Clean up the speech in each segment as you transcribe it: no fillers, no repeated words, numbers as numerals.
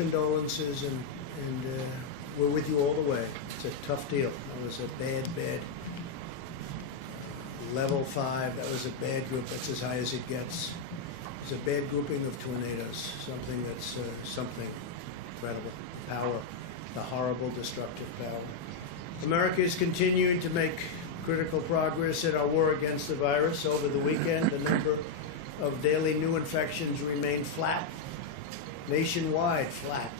condolences, and we're with you all the way. It's a tough deal. That was a bad level 5. That was a bad group. That's as high as it gets. It's a bad grouping of tornadoes. Something that's something incredible power, the horrible, destructive power. America is continuing to make critical progress in our war against the virus. Over the weekend, the number of daily new infections remained flat, nationwide flat.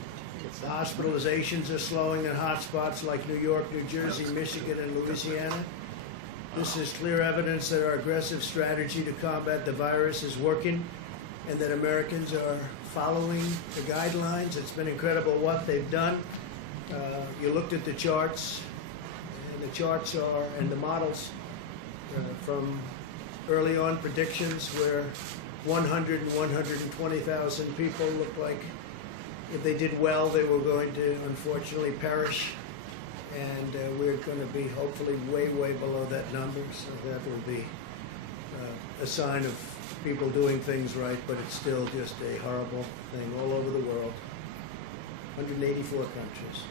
The hospitalizations are slowing in hotspots like New York, New Jersey, Michigan, and Louisiana. This is clear evidence that our aggressive strategy to combat the virus is working and that Americans are following the guidelines. It's been incredible what they've done. You looked at the charts, and the charts are, and the models from early on predictions where 100 and 120,000 people looked like if they did well, they were going to unfortunately perish. And we're going to be hopefully way below that number. So that will be a sign of people doing things right, but it's still just a horrible thing all over the world. 184 countries.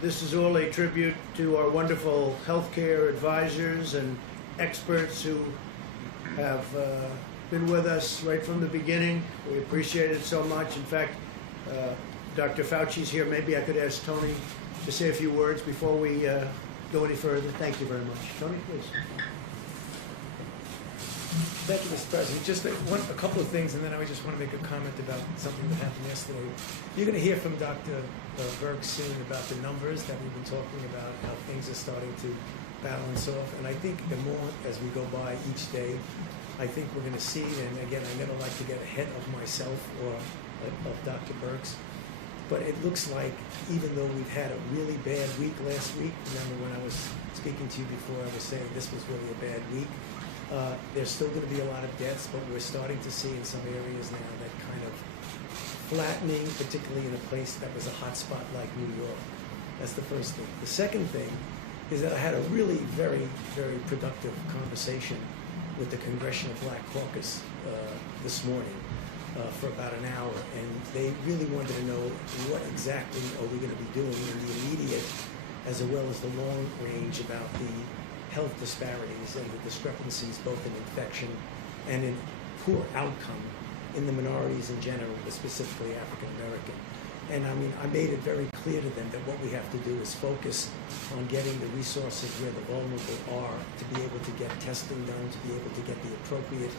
This is all a tribute to our wonderful healthcare advisors and experts who have been with us right from the beginning. We appreciate it so much. In fact, Dr. Fauci's here. Maybe I could ask Tony to say a few words before we go any further. Thank you very much. Tony, please. Thank you, Mr. President. Just a couple of things, and then I just want to make a comment about something that happened yesterday. You're going to hear from Dr. Birx soon about the numbers that we've been talking about, how things are starting to balance off. And I think the more as we go by each day, I think we're going to see, and again, I never like to get ahead of myself or of Dr. Birx, but it looks like even though we've had a really bad week last week, remember when I was speaking to you before, I was saying this was really a bad week. There's still going to be a lot of deaths, but we're starting to see in some areas now that kind of flattening, particularly in a place that was a hot spot like New York. That's the first thing. The second thing is that I had a really very productive conversation with the Congressional Black Caucus this morning for about an hour, and they really wanted to know what exactly are we going to be doing in the immediate as well as the long range about the health disparities and the discrepancies both in infection and in poor outcome in the minorities in general, but specifically African American. And I mean, I made it very clear to them that what we have to do is focus on getting the resources where the vulnerable are, to be able to get testing done, to be able to get the appropriate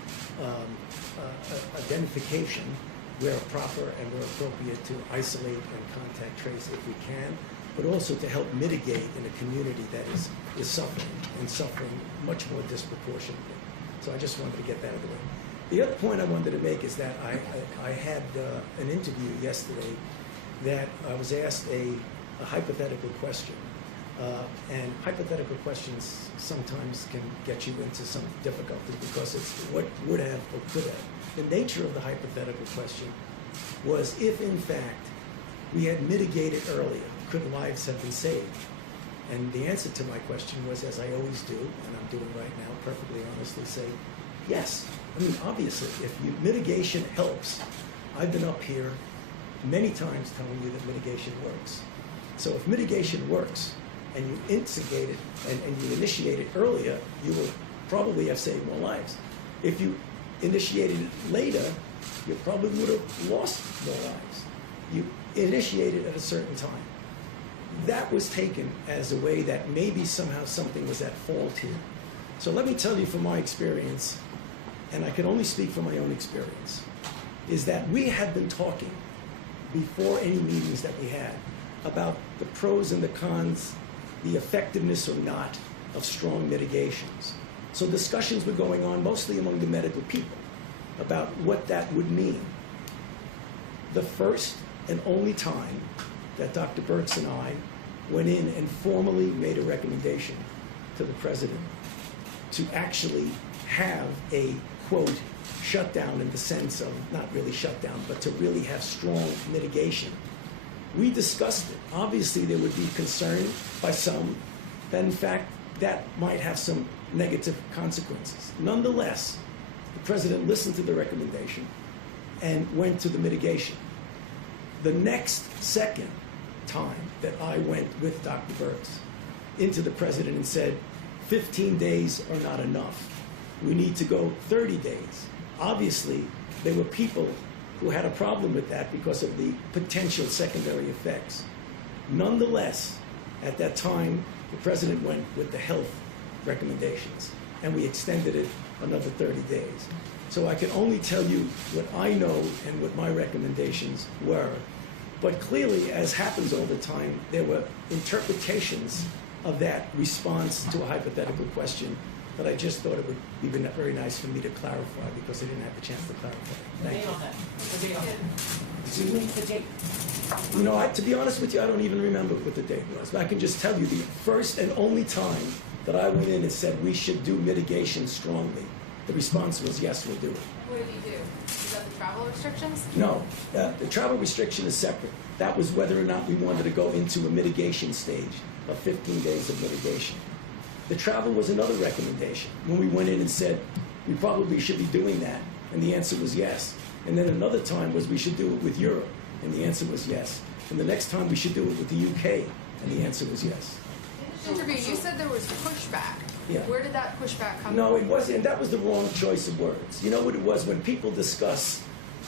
identification where proper and where appropriate to isolate and contact trace if we can, but also to help mitigate in a community that is suffering and suffering much more disproportionately. So I just wanted to get that out of the way. The other point I wanted to make is that I had an interview yesterday that I was asked a hypothetical question. And hypothetical questions sometimes can get you into some difficulty because it's what would have or could have. The nature of the hypothetical question was if, in fact, we had mitigated earlier, could lives have been saved? And the answer to my question was, as I always do, and I'm doing right now, perfectly honestly, say, yes. I mean, obviously, if mitigation helps, I've been up here many times telling you that mitigation works. So if mitigation works, and you instigate it, and you initiate it earlier, you will probably have saved more lives. If you initiated it later, you probably would have lost more lives. You initiated at a certain time. That was taken as a way that maybe somehow something was at fault here. So let me tell you from my experience, and I can only speak from my own experience, is that we had been talking before any meetings that we had about the pros and the cons, the effectiveness or not of strong mitigations. So discussions were going on mostly among the medical people about what that would mean. The first and only time that Dr. Birx and I went in and formally made a recommendation to the president to actually have a, quote, shutdown in the sense of not really shutdown, but to really have strong mitigation. We discussed it. Obviously, there would be concern by some that, in fact, that might have some negative consequences. Nonetheless, the president listened to the recommendation and went to the mitigation. The next second time that I went with Dr. Birx into the president and said, 15 days are not enough. We need to go 30 days. Obviously, there were people who had a problem with that because of the potential secondary effects. Nonetheless, at that time, the president went with the health recommendations, and we extended it another 30 days. So I can only tell you what I know and what my recommendations were. But clearly, as happens all the time, there were interpretations of that response to a hypothetical question that I just thought it would be very nice for me to clarify because I didn't have the chance to clarify. Thank you. Excuse me? The date. You know, to be honest with you, I don't even remember what the date was. But I can just tell you the first and only time that I went in and said we should do mitigation strongly, the response was yes, we'll do it. What did you do? Is that the travel restrictions? No, the travel restriction is separate. That was whether or not we wanted to go into a mitigation stage of 15 days of mitigation. The travel was another recommendation. When we went in and said we probably should be doing that, and the answer was yes. And then another time was we should do it with Europe, and the answer was yes. And the next time we should do it with the UK, and the answer was yes. Interview, you said there was pushback. Yeah. Where did that pushback come No, from? it wasn't, and that was the wrong choice of words. You know what it was? When people discuss,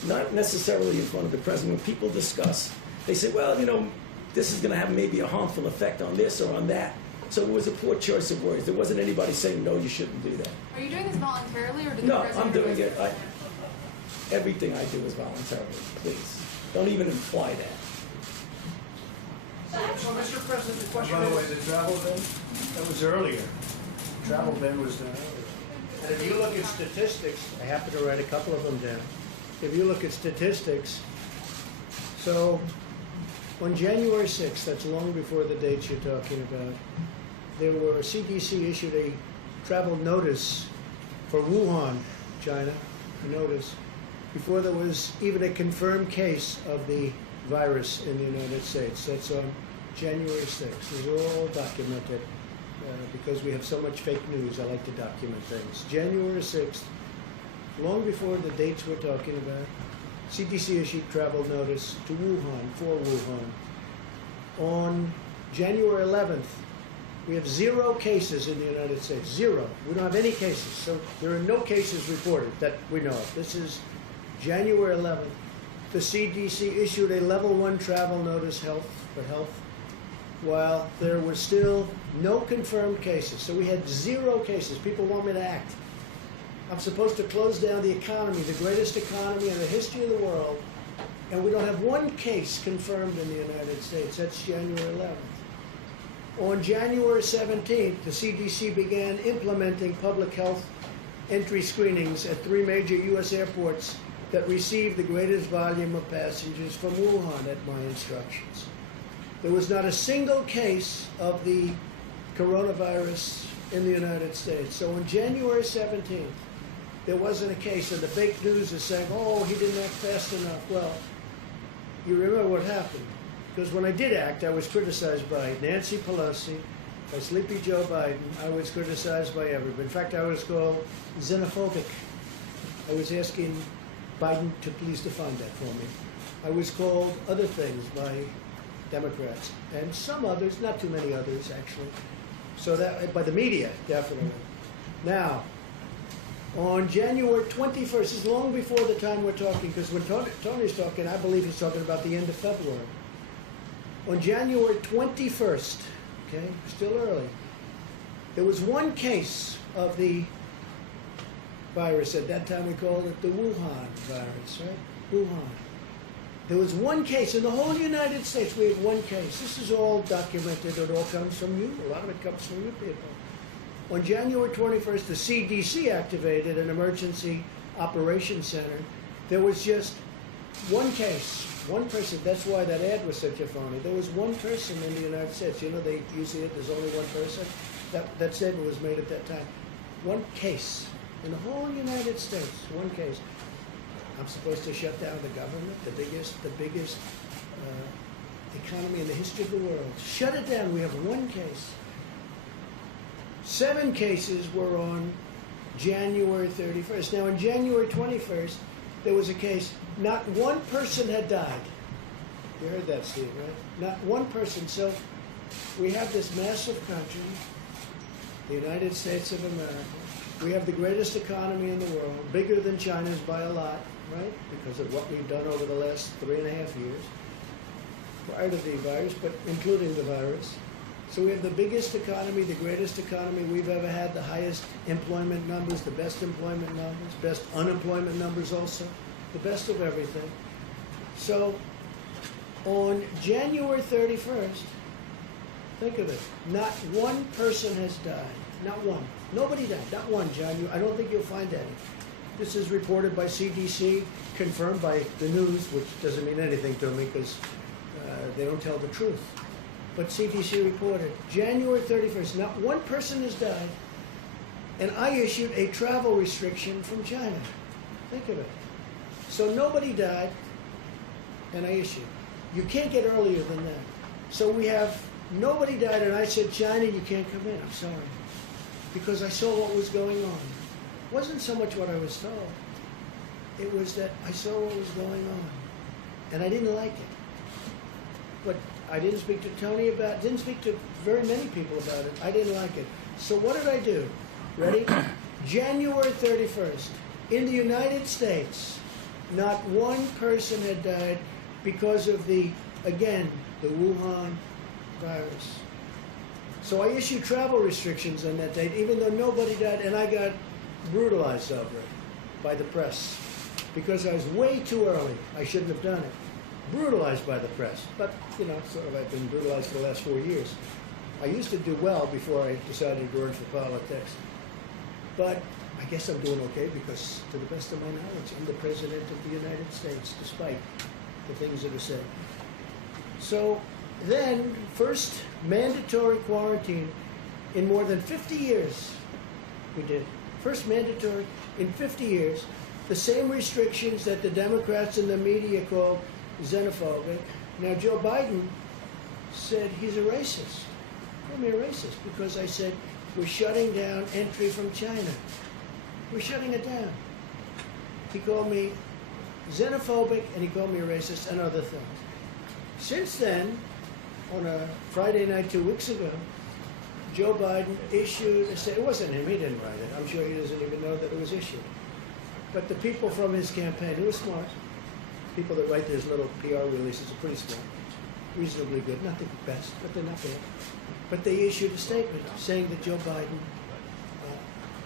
not necessarily in front of the president, when people discuss, they say, well, you know, this is going to have maybe a harmful effect on this or on that. So it was a poor choice of words. There wasn't anybody saying, no, you shouldn't do that. Are you doing this voluntarily, or did No, the president? I'm doing it. Everything I do is voluntarily, please. Don't even imply that. So, Mr. President, the question By the way, is, the travel ban, that was earlier. Travel ban was done earlier. And if you look at statistics, I happen to write a couple of them down. If you look at statistics, so on January 6th, that's long before the dates you're talking about, there were, CDC issued a travel notice for Wuhan, China, a notice, before there was even a confirmed case of the virus in the United States. That's on January 6th. These are all documented because we have so much fake news. I like to document things. January 6th, long before the dates we're talking about, CDC issued travel notice to Wuhan, for Wuhan. On January 11th, we have 0 cases in the United States. 0. We don't have any cases. So there are no cases reported that we know of. This is January 11th. The CDC issued a level 1 travel notice for health, while there were still no confirmed cases. So we had 0 cases. People want me to act. I'm supposed to close down the economy, the greatest economy in the history of the world, and we don't have 1 case confirmed in the United States. That's January 11th. On January 17th, the CDC began implementing public health entry screenings at 3 major U.S. airports that received the greatest volume of passengers from Wuhan at my instructions. There was not a single case of the coronavirus in the United States. So on January 17th, there wasn't a case, and the fake news is saying, oh, he didn't act fast enough. Well, you remember what happened. Because when I did act, I was criticized by Nancy Pelosi, by Sleepy Joe Biden. I was criticized by everybody. In fact, I was called xenophobic. I was asking Biden to please define that for me. I was called other things by Democrats, and some others, not too many others, actually. So that, by the media, definitely. Now, on January 21st, this is long before the time we're talking, because when Tony's talking, I believe he's talking about the end of February. On January 21st, okay, still early, there was 1 case of the virus. At that time, we called it the Wuhan virus, right? Wuhan. There was 1 case in the whole United States. We had 1 case. This is all documented. It all comes from you. A lot of it comes from you people. On January 21st, the CDC activated an emergency operations center. There was just 1 case, 1 person. That's why that ad was such a phony. There was 1 person in the United States. You know, they usually there's only 1 person. That statement was made at that time. 1 case in the whole United States. 1 case. I'm supposed to shut down the government, the biggest economy in the history of the world. Shut it down. We have 1 case. 7 cases were on January 31st. Now, on January 21st, there was a case. Not 1 person had died. You heard that, Steve, right? Not one person. So we have this massive country, the United States of America. We have the greatest economy in the world, bigger than China's by a lot, right? Because of what we've done over the last 3.5 years, prior to the virus, but including the virus. So we have the biggest economy, the greatest economy we've ever had, the highest employment numbers, the best employment numbers, best unemployment numbers also, the best of everything. So on January 31st, think of it, not one person has died. Not one. Nobody died. Not one, John. I don't think you'll find any. This is reported by CDC, confirmed by the news, which doesn't mean anything to me because they don't tell the truth. But CDC reported January 31st, not one person has died, and I issued a travel restriction from China. Think of it. So nobody died, and I issued. You can't get earlier than that. So we have nobody died, and I said, China, you can't come in. I'm sorry. Because I saw what was going on. It wasn't so much what I was told. It was that I saw what was going on, and I didn't like it. But I didn't speak to Tony about it, didn't speak to very many people about it. I didn't like it. So what did I do? Ready? January 31st, in the United States, not one person had died because of the Wuhan virus. So I issued travel restrictions on that date, even though nobody died, and I got brutalized over it by the press because I was way too early. I shouldn't have done it. Brutalized by the press, but you know, sort of I've been brutalized for the last 4 years. I used to do well before I decided to run for politics, but I guess I'm doing okay because, to the best of my knowledge, I'm the President of the United States, despite the things that are said. So then, first mandatory quarantine in more than 50 years, we did. First mandatory in 50 years, the same restrictions that the Democrats and the media call xenophobic. Now, Joe Biden said he's a racist. Called me a racist because I said we're shutting down entry from China. We're shutting it down. He called me xenophobic and he called me a racist and other things. Since then, on a Friday night 2 weeks ago, Joe Biden issued a statement. It wasn't him, he didn't write it. I'm sure he doesn't even know that it was issued. But the people from his campaign, who were smart, people that write those little PR releases are pretty smart, reasonably good, not the best, but they're not bad. But they issued a statement saying that Joe Biden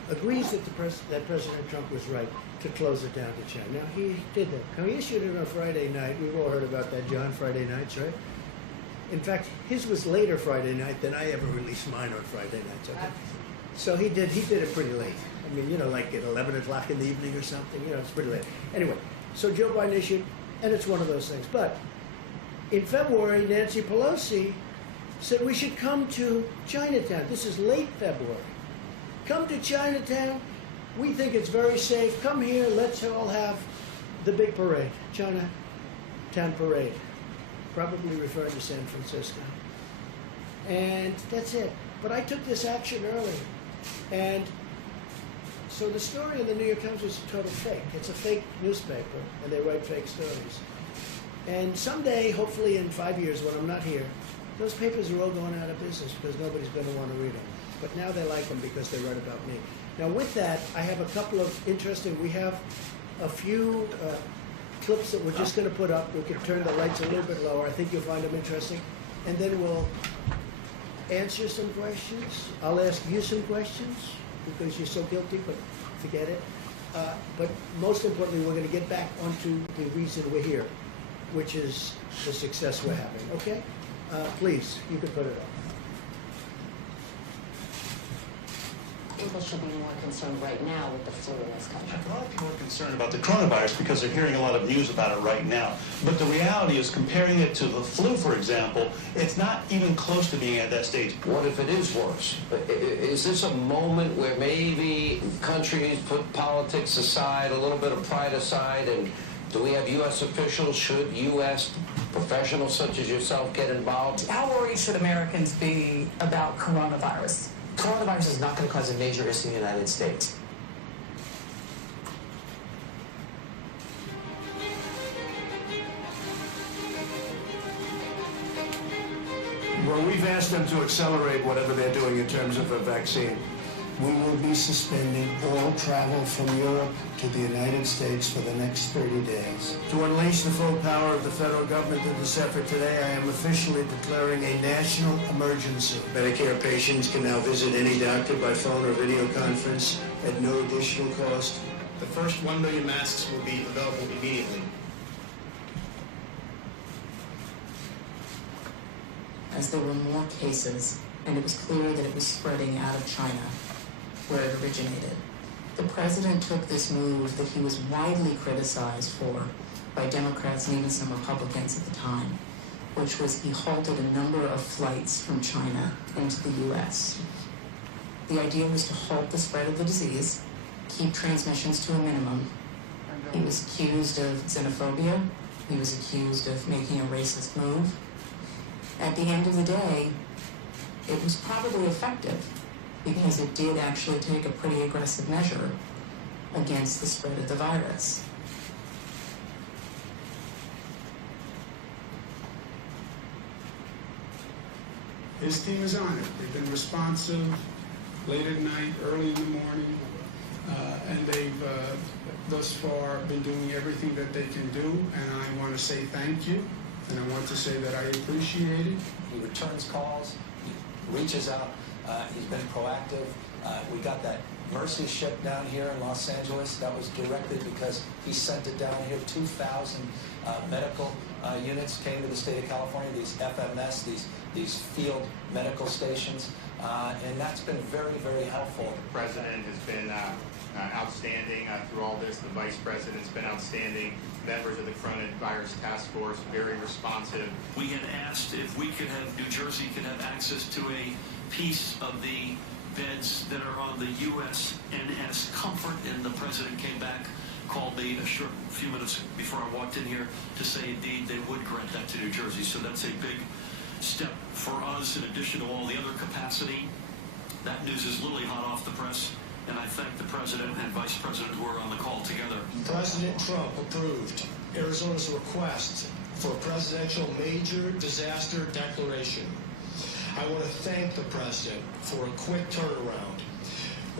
agrees that that President Trump was right to close it down to China. Now, he did that. Now, he issued it on Friday night. We've all heard about that, John, Friday nights, right? In fact, his was later Friday night than I ever released mine on Friday nights. Okay? So he did it pretty late. I mean, you know, like at 11 o'clock in the evening or something. You know, it's pretty late. Anyway, so Joe Biden issued, and it's one of those things. But in February, Nancy Pelosi said we should come to Chinatown. This is late February. Come to Chinatown. We think it's very safe. Come here. Let's all have the big parade, Chinatown parade. Probably referring to San Francisco. And that's it. But I took this action early. And so the story in the New York Times was a total fake. It's a fake newspaper, and they write fake stories. And someday, hopefully in 5 years when I'm not here, those papers are all going out of business because nobody's going to want to read them. But now they like them because they write about me. Now with that, I have a couple of interesting, we have a few clips that we're just going to put up. We can turn the lights a little bit lower. I think you'll find them interesting. And then we'll answer some questions. I'll ask you some questions because you're so guilty, but forget it. But most importantly, we're going to get back onto the reason we're here, which is the success we're having. Okay? Please, you can put it up. People should be more concerned right now with the flu in this country. A lot of people are concerned about the coronavirus because they're hearing a lot of news about it right now. But the reality is, comparing it to the flu, for example, it's not even close to being at that stage. What if it is worse? Is this a moment where maybe countries put politics aside, a little bit of pride aside, and do we have U.S. officials, should U.S. professionals such as yourself get involved? How worried should Americans be about coronavirus? Coronavirus is not going to cause a major issue in the United States. Well, we've asked them to accelerate whatever they're doing in terms of a vaccine. We will be suspending all travel from Europe to the United States for the next 30 days. To unleash the full power of the federal government in this effort today, I am officially declaring a national emergency. Medicare patients can now visit any doctor by phone or video conference at no additional cost. The first 1 million masks will be available immediately. As there were more cases, and it was clear that it was spreading out of China, where it originated, the president took this move that he was widely criticized for by Democrats and even some Republicans at the time, which was he halted a number of flights from China into the U.S. The idea was to halt the spread of the disease, keep transmissions to a minimum. He was accused of xenophobia. He was accused of making a racist move. At the end of the day, it was probably effective because it did actually take a pretty aggressive measure against the spread of the virus. His team is on it. They've been responsive late at night, early in the morning, and they've thus far been doing everything that they can do, and I want to say thank you, and I want to say that I appreciate it. He returns calls, he reaches out, he's been proactive. We got that Mercy ship down here in Los Angeles. That was directed because he sent it down here. 2,000 medical units came to the state of California, these FMS, these field medical stations, and that's been very, very helpful. The president has been outstanding through all this. The vice president's been outstanding. Members of the coronavirus task force, very responsive. We had asked if we could have, New Jersey could have access to a piece of the beds that are on the U.S. NS Comfort, and the president came back, called me a few minutes before I walked in here to say indeed they would grant that to New Jersey. So that's a big step for us in addition to all the other capacity. That news is literally hot off the press, and I thank the president and vice president who are on the call together. President Trump approved Arizona's request for a presidential major disaster declaration. I want to thank the president for a quick turnaround.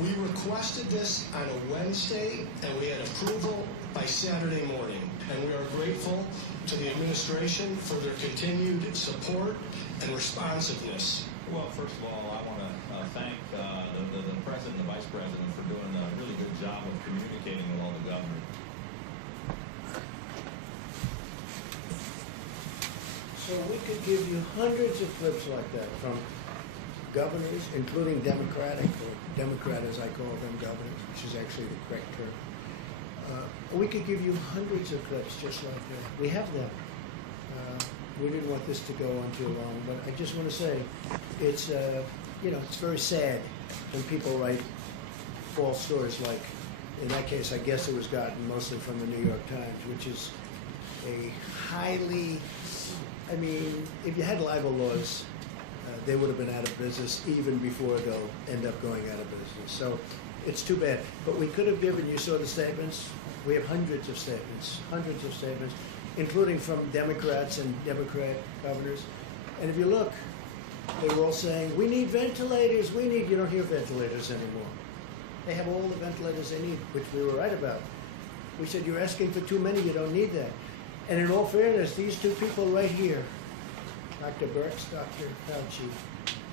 We requested this on a Wednesday, and we had approval by Saturday morning. And we are grateful to the administration for their continued support and responsiveness. Well, first of all, I want to thank the president and the vice president for doing a really good job of communicating with all the governors. So we could give you hundreds of clips like that from governors, including Democratic, or Democrat as I call them, governors, which is actually the correct term. We could give you hundreds of clips just like that. We have them. We didn't want this to go on too long, but I just want to say it's, it's very sad when people write false stories like, in that case, I guess it was gotten mostly from the New York Times, which is a highly, if you had libel laws, they would have been out of business even before they'll end up going out of business. So it's too bad. But we could have given, you saw the statements, we have hundreds of statements, including from Democrats and Democrat governors. And if you look, they were all saying, we need ventilators, you don't hear ventilators anymore. They have all the ventilators they need, which we were right about. We said, you're asking for too many, you don't need that. And in all fairness, these two people right here, Dr. Birx, Dr. Fauci,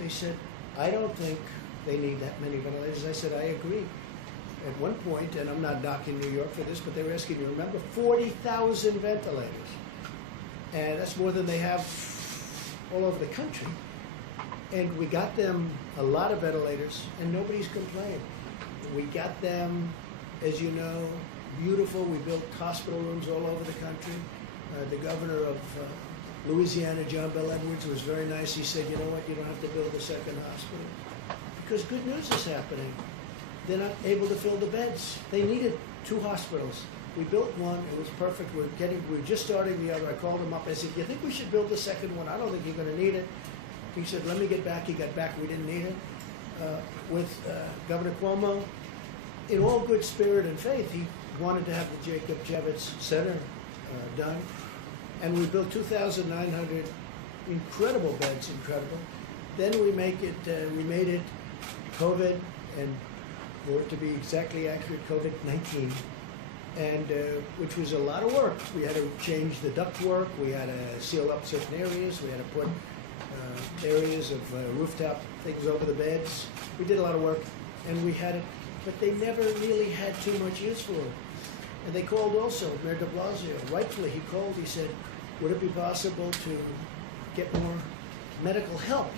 they said, I don't think they need that many ventilators. I said, I agree. At one point, and I'm not knocking New York for this, but they were asking, you remember, 40,000 ventilators. And that's more than they have all over the country. And we got them a lot of ventilators, and nobody's complained. We got them, as you know, beautiful. We built hospital rooms all over the country. The governor of Louisiana, John Bel Edwards, was very nice. He said, you know what, you don't have to build a second hospital. Because good news is happening. They're not able to fill the beds. They needed 2 hospitals. We built one. It was perfect. We're just starting the other. I called him up. I said, you think we should build the second one? I don't think you're going to need it. He said, let me get back. He got back. We didn't need it. With Governor Cuomo, in all good spirit and faith, he wanted to have the Jacob Javits Center done. And we built 2,900 incredible beds, incredible. Then we made it COVID, and for it to be exactly accurate, COVID-19, and which was a lot of work. We had to change the ductwork, we had to seal up certain areas, we had to put areas of rooftop things over the beds. We did a lot of work, and we had it, but they never really had too much use for it. And they called also, Mayor de Blasio, rightfully he called, he said, would it be possible to get more medical help?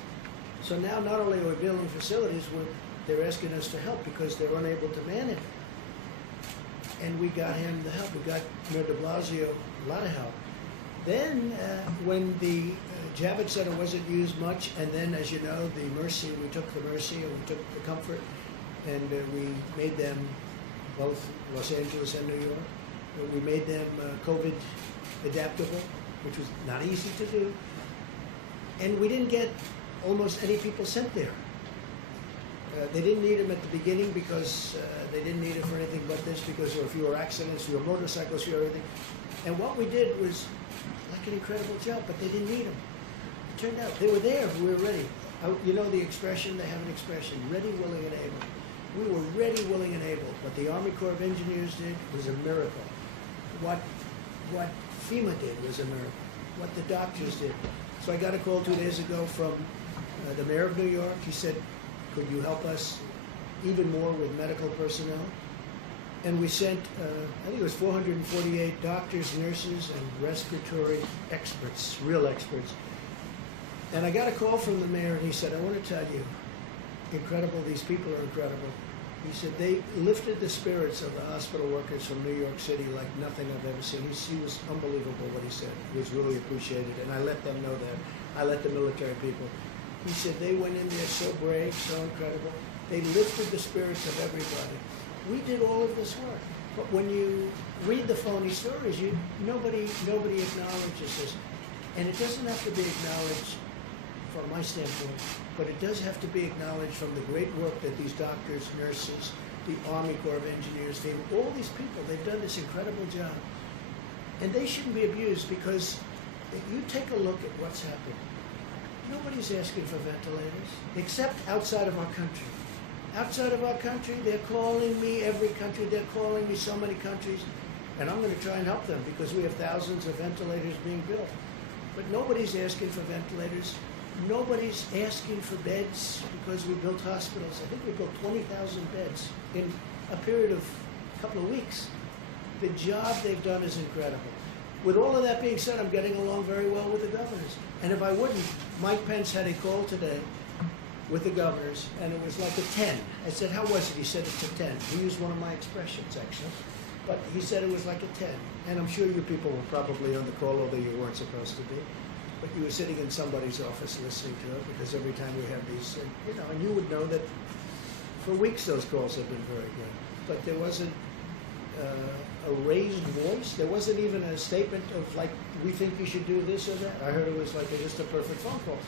So now not only are we building facilities, they're asking us to help because they're unable to manage it. And we got him the help. We got Mayor de Blasio a lot of help. Then when the Javits Center wasn't used much, and then as you know, the Mercy, we took the Mercy and we took the Comfort, and we made them both Los Angeles and New York. We made them COVID adaptable, which was not easy to do. And we didn't get almost any people sent there. They didn't need them at the beginning because they didn't need it for anything but this, because there were fewer accidents, fewer motorcycles, fewer everything. And what we did was like an incredible job, but they didn't need them. It turned out they were there, but we were ready. You know the expression, they have an expression, ready, willing, and able. We were ready, willing, and able. What the Army Corps of Engineers did was a miracle. What FEMA did was a miracle. What the doctors did. So I got a call 2 days ago from the mayor of New York. He said, could you help us even more with medical personnel? And we sent, I think it was 448 doctors, nurses, and respiratory experts, real experts. And I got a call from the mayor, and he said, I want to tell you, incredible, these people are incredible. He said they lifted the spirits of the hospital workers from New York City like nothing I've ever seen. He was unbelievable what he said. It was really appreciated, and I let them know that. I let the military people. He said they went in there so brave, so incredible. They lifted the spirits of everybody. We did all of this work. But when you read the phony stories, nobody acknowledges this. And it doesn't have to be acknowledged from my standpoint, but it does have to be acknowledged from the great work that these doctors, nurses, the Army Corps of Engineers team, all these people, they've done this incredible job. And they shouldn't be abused, because if you take a look at what's happened, nobody's asking for ventilators, except outside of our country. Outside of our country, they're calling me, every country, they're calling me, so many countries, and I'm going to try and help them because we have thousands of ventilators being built. But nobody's asking for ventilators. Nobody's asking for beds because we built hospitals. I think we built 20,000 beds in a period of a couple of weeks. The job they've done is incredible. With all of that being said, I'm getting along very well with the governors. And if I wouldn't, Mike Pence had a call today with the governors, and it was like a 10. I said, how was it? He said it's a 10. He used one of my expressions, actually. But he said it was like a 10. And I'm sure you people were probably on the call, although you weren't supposed to be. But you were sitting in somebody's office listening to it, because every time we have these, and you would know that for weeks those calls have been very good. But there wasn't a raised voice. There wasn't even a statement of like, we think you should do this or that. I heard it was like just a perfect phone call.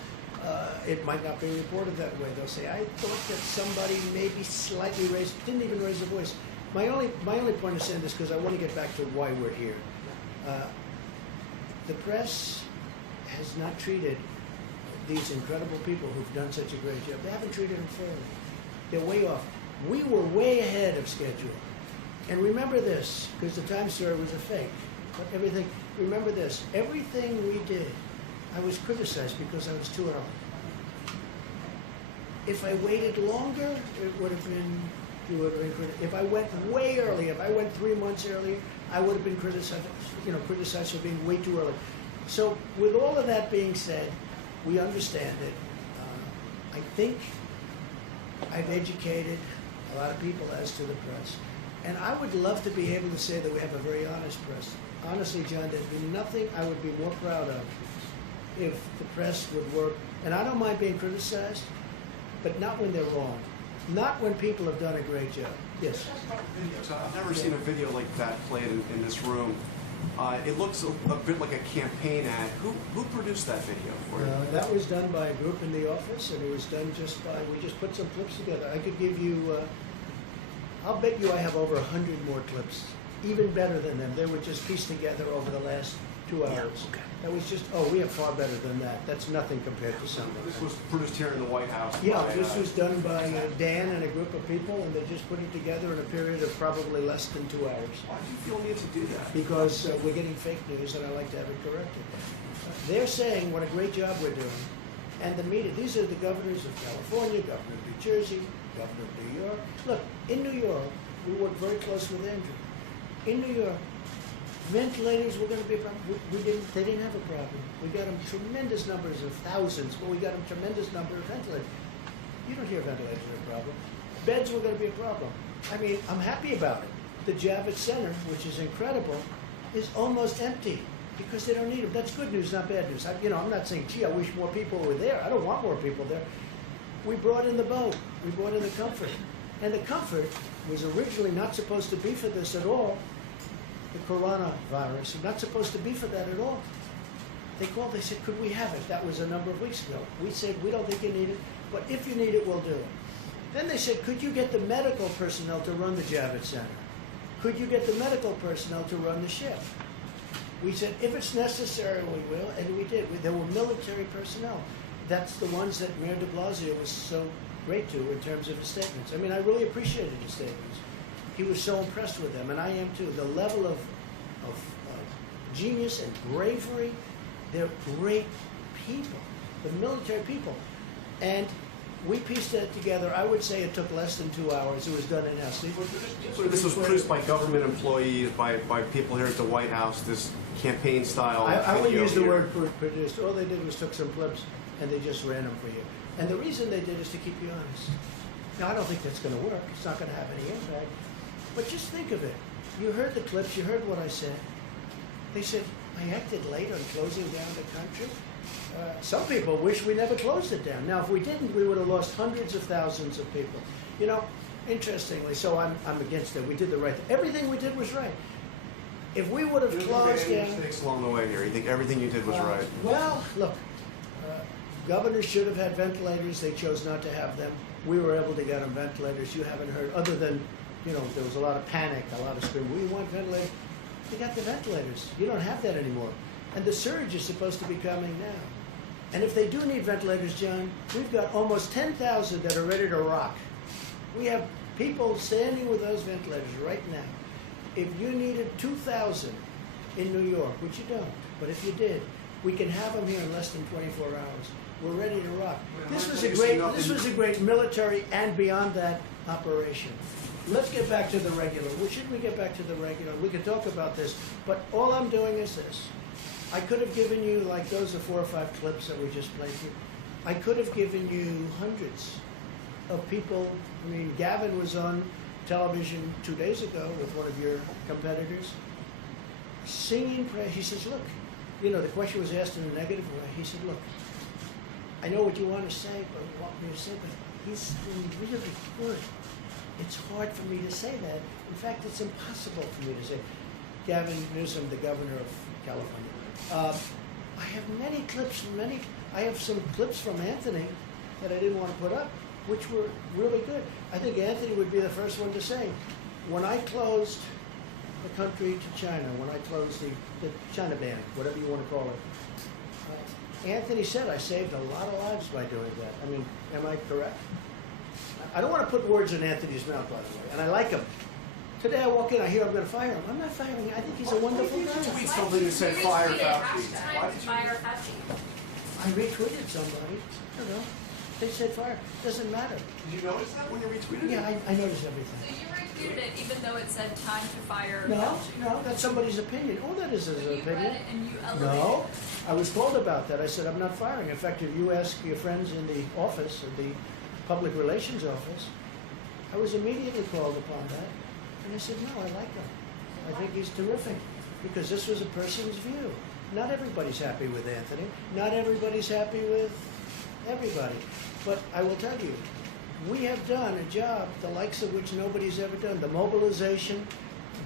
It might not be reported that way. They'll say, I thought that somebody maybe slightly raised, didn't even raise a voice. My only point of saying this, because I want to get back to why we're here. The press has not treated these incredible people who've done such a great job. They haven't treated them fairly. They're way off. We were way ahead of schedule. And remember this, because the Times story was a fake. But remember this, everything we did, I was criticized because I was too early. If I waited longer, it would have been, criticized. If I went way early, if I went 3 months earlier, I would have been criticized for being way too early. So with all of that being said, we understand it. I think I've educated a lot of people as to the press. And I would love to be able to say that we have a very honest press. Honestly, John, there'd be nothing I would be more proud of if the press would work. And I don't mind being criticized, but not when they're wrong. Not when people have done a great job. Yes? I've never seen a video like that played in this room. It looks a bit like a campaign ad. Who produced that video for you? That was done by a group in the office, and it was done we just put some clips together. I could give you, I'll bet you I have over 100 more clips, even better than them. They were just pieced together over the last 2 hours. okay. That was just, oh, we are far better than that. That's nothing compared to some of This them. was produced here in the White House. Yeah, by, this was done by Dan and a group of people, and they just put it together in a period of probably less than 2 hours. Why do you feel the need to do that? Because we're getting fake news, and I like to have it corrected. They're saying what a great job we're doing, and the media, these are the governors of California, governor of New Jersey, governor of New York. Look, in New York, we work very close with Andrew. In New York, ventilators were going to be a problem. They didn't have a problem. We got them tremendous numbers of thousands, but we got them tremendous number of ventilators. You don't hear ventilators are a problem. Beds were going to be a problem. I mean, I'm happy about it. The Javits Center, which is incredible, is almost empty because they don't need them. That's good news, not bad news. I'm not saying, gee, I wish more people were there. I don't want more people there. We brought in the boat. We brought in the comfort. And the comfort was originally not supposed to be for this at all. The coronavirus, not supposed to be for that at all. They called, they said, could we have it? That was a number of weeks ago. We said, we don't think you need it, but if you need it, we'll do it. Then they said, could you get the medical personnel to run the Javits Center? Could you get the medical personnel to run the ship? We said, if it's necessary, we will, and we did. There were military personnel. That's the ones that Mayor de Blasio was so great to in terms of his statements. I mean, I really appreciated his statements. He was so impressed with them, and I am too. The level of genius and bravery, they're great people, the military people. And we pieced that together. I would say it took less than 2 hours. It was done in-house. This was produced by government employees, by people here at the White House, this campaign style. I wouldn't video use the here. word produced. All they did was took some clips and they just ran them for you. And the reason they did is to keep you honest. Now, I don't think that's going to work. It's not going to have any impact. But just think of it. You heard the clips. You heard what I said. They said, I acted late on closing down the country. Some people wish we never closed it down. Now, if we didn't, we would have lost hundreds of thousands of people. You know, interestingly, so I'm against it. We did the right thing. Everything we did was right. If we would have closed any down... mistakes along the way here? You think everything you did was right? Well, look, governors should have had ventilators. They chose not to have them. We were able to get them ventilators. You haven't heard, other than, you know, there was a lot of panic, a lot of screaming. We want ventilators. They got the ventilators. You don't have that anymore. And the surge is supposed to be coming now. And if they do need ventilators, John, we've got almost 10,000 that are ready to rock. We have people standing with those ventilators right now. If you needed 2,000 in New York, which you don't, but if you did, we can have them here in less than 24 hours. We're ready to rock. This was a great military and beyond that operation. Let's get back to the regular. Well, should we get back to the regular? We could talk about this, but all I'm doing is this. I could have given you, like those are 4 or 5 clips that we just played here. I could have given you hundreds of people. I mean, Gavin was on television 2 days ago with one of your competitors, singing praise. He says, look, you know, the question was asked in a negative way. He said, look, I know what you want to say, but what me to say, but he's doing really good. It's hard for me to say that. In fact, it's impossible for me to say. Gavin Newsom, the governor of California. I have many clips from I have some clips from Anthony that I didn't want to put up, which were really good. I think Anthony would be the first one to say, when I closed the country to China, when I closed the China ban, whatever you want to call it, Anthony said I saved a lot of lives by doing that. I mean, am I correct? I don't want to put words in Anthony's mouth, by the way, and I like him. Today I walk in, I hear I'm going to fire him. I'm not firing him. I think he's a wonderful guy. Tweet something that said fire Fauci. Why did you fire Fauci? I retweeted somebody. I don't know. They said fire. Doesn't matter. Did you notice that when you retweeted it? Yeah, I noticed everything. So you retweeted it even though it said time to fire No, Fauci? no, that's somebody's opinion. All that is So his you opinion. read it and you elevated No, it. I was told about that. I said, I'm not firing. In fact, if you ask your friends in the office, in the public relations office, I was immediately called upon that. And I said, no, I like him. I think he's terrific. Because this was a person's view. Not everybody's happy with Anthony. Not everybody's happy with everybody. But I will tell you, we have done a job the likes of which nobody's ever done. The mobilization,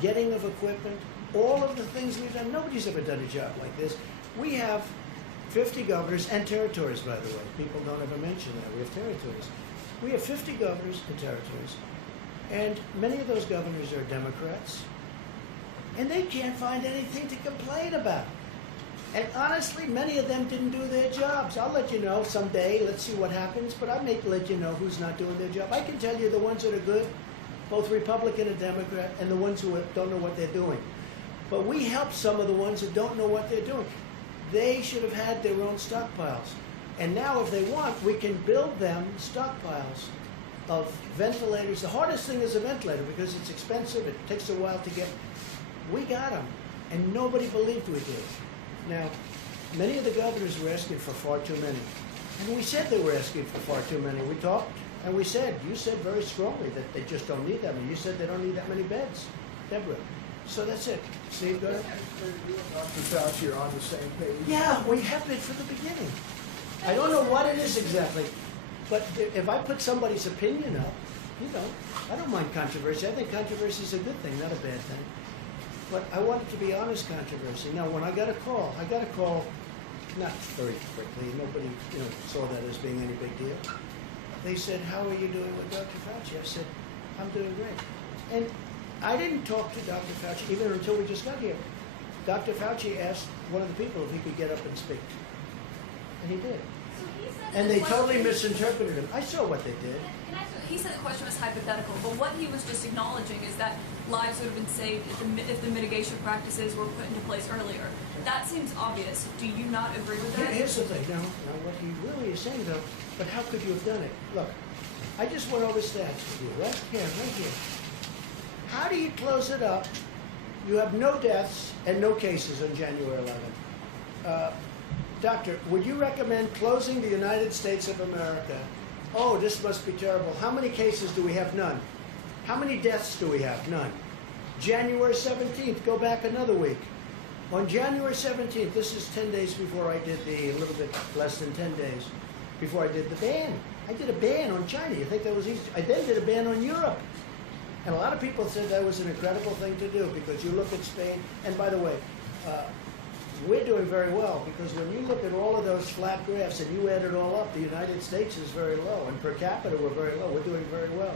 getting of equipment, all of the things we've done. Nobody's ever done a job like this. We have 50 governors and territories, by the way. People don't ever mention that. We have territories. We have 50 governors and territories. And many of those governors are Democrats. And they can't find anything to complain about. And honestly, many of them didn't do their jobs. I'll let you know someday. Let's see what happens. But I may let you know who's not doing their job. I can tell you the ones that are good, both Republican and Democrat, and the ones who don't know what they're doing. But we help some of the ones that don't know what they're doing. They should have had their own stockpiles. And now if they want, we can build them stockpiles of ventilators. The hardest thing is a ventilator because it's expensive. It takes a while to get. We got them, and nobody believed we did. Now, many of the governors were asking for far too many. And we said they were asking for far too many. We talked, and we said, you said very strongly that they just don't need that many. You said they don't need that many beds, Deborah. So that's it. Steve, go ahead. Dr. Fauci are on the same page. Yeah, we have been from the beginning. I don't know what it is exactly, but if I put somebody's opinion up, you know, I don't mind controversy. I think controversy is a good thing, not a bad thing. But I want it to be honest controversy. Now, when I got a call not very quickly. Nobody, saw that as being any big deal. They said, "How are you doing with Dr. Fauci?" I said, "I'm doing great." And I didn't talk to Dr. Fauci even until we just got here. Dr. Fauci asked one of the people if he could get up and speak, and he did. And they totally misinterpreted him. I saw what they did. He said the question was hypothetical, but what he was just acknowledging is that lives would have been saved if the mitigation practices were put into place earlier. That seems obvious. Do you not agree with that? Here's the thing. Now, what he really is saying, though, but how could you have done it? Look, I just went over stats with you, right here. How do you close it up? You have no deaths and no cases on January 11th. Doctor, would you recommend closing the United States of America? Oh, this must be terrible. How many cases do we have? None. How many deaths do we have? None. January 17th, go back another week. On January 17th, this is 10 days before I did a little bit less than 10 days, before I did the ban. I did a ban on China. You think that was easy? I then did a ban on Europe. And a lot of people said that was an incredible thing to do because you look at Spain, and by the way, we're doing very well because when you look at all of those flat graphs and you add it all up, the United States is very low, and per capita we're very low. We're doing very well.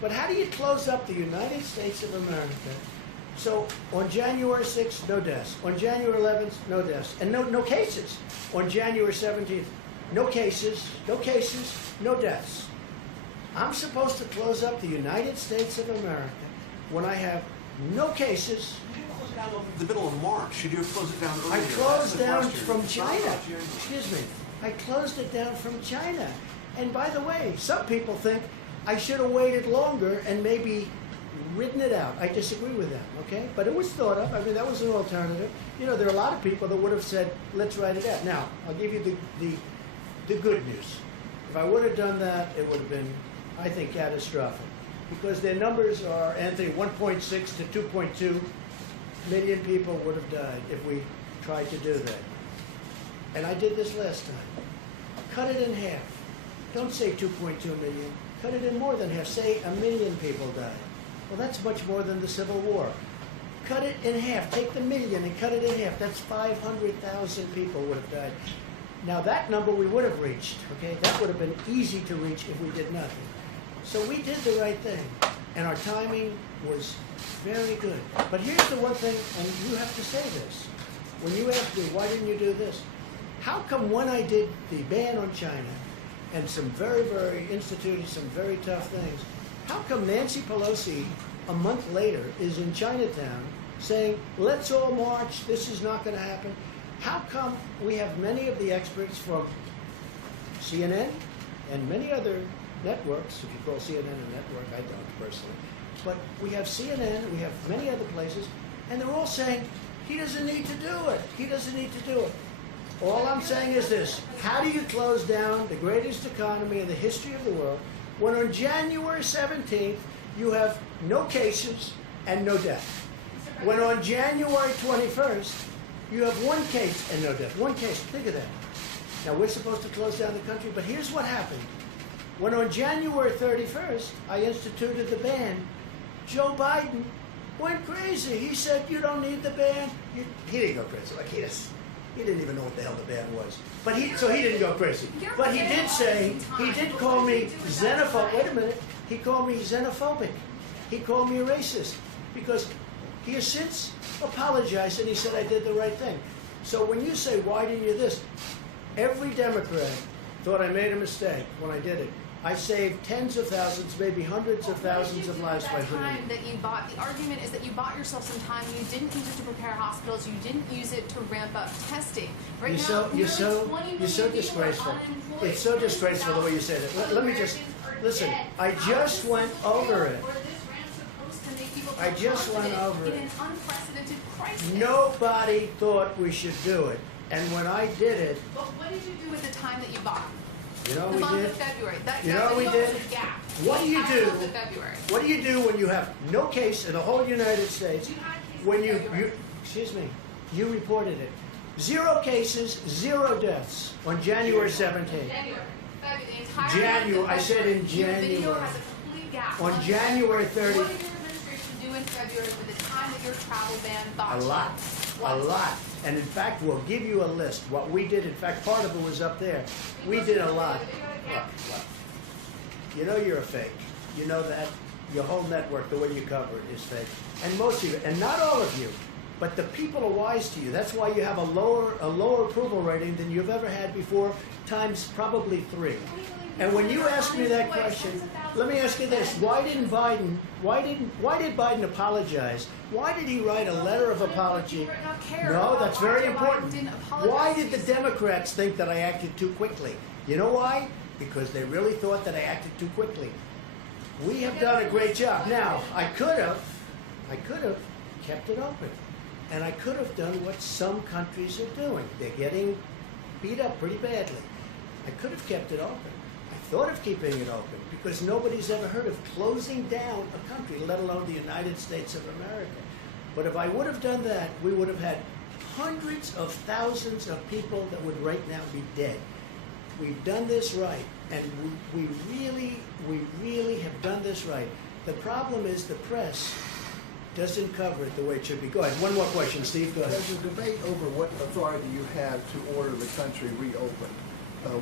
But how do you close up the United States of America? So on January 6th, no deaths. On January 11th, no deaths. And no cases. On January 17th, no cases, no deaths. I'm supposed to close up the United States of America when I have no cases. The middle of March. Should you have closed it down earlier? I closed down from China. Excuse me. I closed it down from China. And by the way, some people think I should have waited longer and maybe ridden it out. I disagree with that, okay? But it was thought of. I mean, that was an alternative. There are a lot of people that would have said, let's write it out. Now, I'll give you the good news. If I would have done that, it would have been, I think, catastrophic. Because their numbers are, Anthony, 1.6 to 2.2 million people would have died if we tried to do that. And I did this last time. Cut it in half. Don't say 2.2 million. Cut it in more than half. Say 1 million people died. Well, that's much more than the Civil War. Cut it in half. Take the million and cut it in half. That's 500,000 people would have died. Now, that number we would have reached, okay? That would have been easy to reach if we did nothing. So we did the right thing, and our timing was very good. But here's the one thing, and you have to say this. When you ask me, why didn't you do this? How come when I did the ban on China and some instituted some very tough things, how come Nancy Pelosi, a month later, is in Chinatown saying, let's all march, this is not going to happen? How come we have many of the experts from CNN and many other networks, if you call CNN a network, I don't personally, but we have CNN, we have many other places, and they're all saying, he doesn't need to do it. He doesn't need to do it. All I'm saying is this. How do you close down the greatest economy in the history of the world when on January 17th you have no cases and no death? When on January 21st you have one case and no death. One case. Think of that. Now, we're supposed to close down the country, but here's what happened. When on January 31st I instituted the ban, Joe Biden went crazy. He said, you don't need the ban. He didn't go crazy. Like he didn't even know what the hell the ban was. So he didn't go crazy. But he did say, he did call me xenophobic. Wait a minute. He called me xenophobic. He called me a racist. Because he has since apologized and he said I did the right thing. So when you say, why didn't you this? Every Democrat thought I made a mistake when I did it. I saved tens of thousands, maybe hundreds of thousands of lives by doing time it. that you bought, the argument is that you bought yourself some time. You didn't use it to prepare hospitals. You didn't use it to ramp up testing. Right now, You're so disgraceful. It's so disgraceful the way you say that. Let me just, listen, I just went over it. I just went over in it. an unprecedented crisis. Nobody thought we should do it. And when I did it, But what did you do with the time that you bought? you know The what month we of did? February. You know what we did? Was a gap. What do you Entire do? month of February. What do you do when you have no case in the whole United States? You had cases When in you February. excuse me, you reported it. 0 cases, 0 deaths on January 17th. February. The entire January, month of I said in February. Your video January. has a complete gap. On January 30th. What did your administration do in February for the time that your travel ban A bought you? lot, a lot. And in fact, we'll give you a list. What we did, in fact, part of it was up there. We did a lot. Look, you know you're a fake. You know that. Your whole network, the way you cover it, is fake. And most of you, and not all of you, but the people are wise to you. That's why you have a lower approval rating than you've ever had before, times probably 3. And when you ask me that question, let me ask you this: why did Biden apologize? Why did he write a letter of apology? No, that's very important. Why did the Democrats think that I acted too quickly? You know why? Because they really thought that I acted too quickly. We have done a great job. Now, I could have kept it open. And I could have done what some countries are doing. They're getting beat up pretty badly. I could have kept it open. I thought of keeping it open because nobody's ever heard of closing down a country, let alone the United States of America. But if I would have done that, we would have had hundreds of thousands of people that would right now be dead. We've done this right, and we really have done this right. The problem is the press doesn't cover it the way it should be. Go ahead. One more question, Steve. Go ahead. There's a debate over what authority you have to order the country reopened.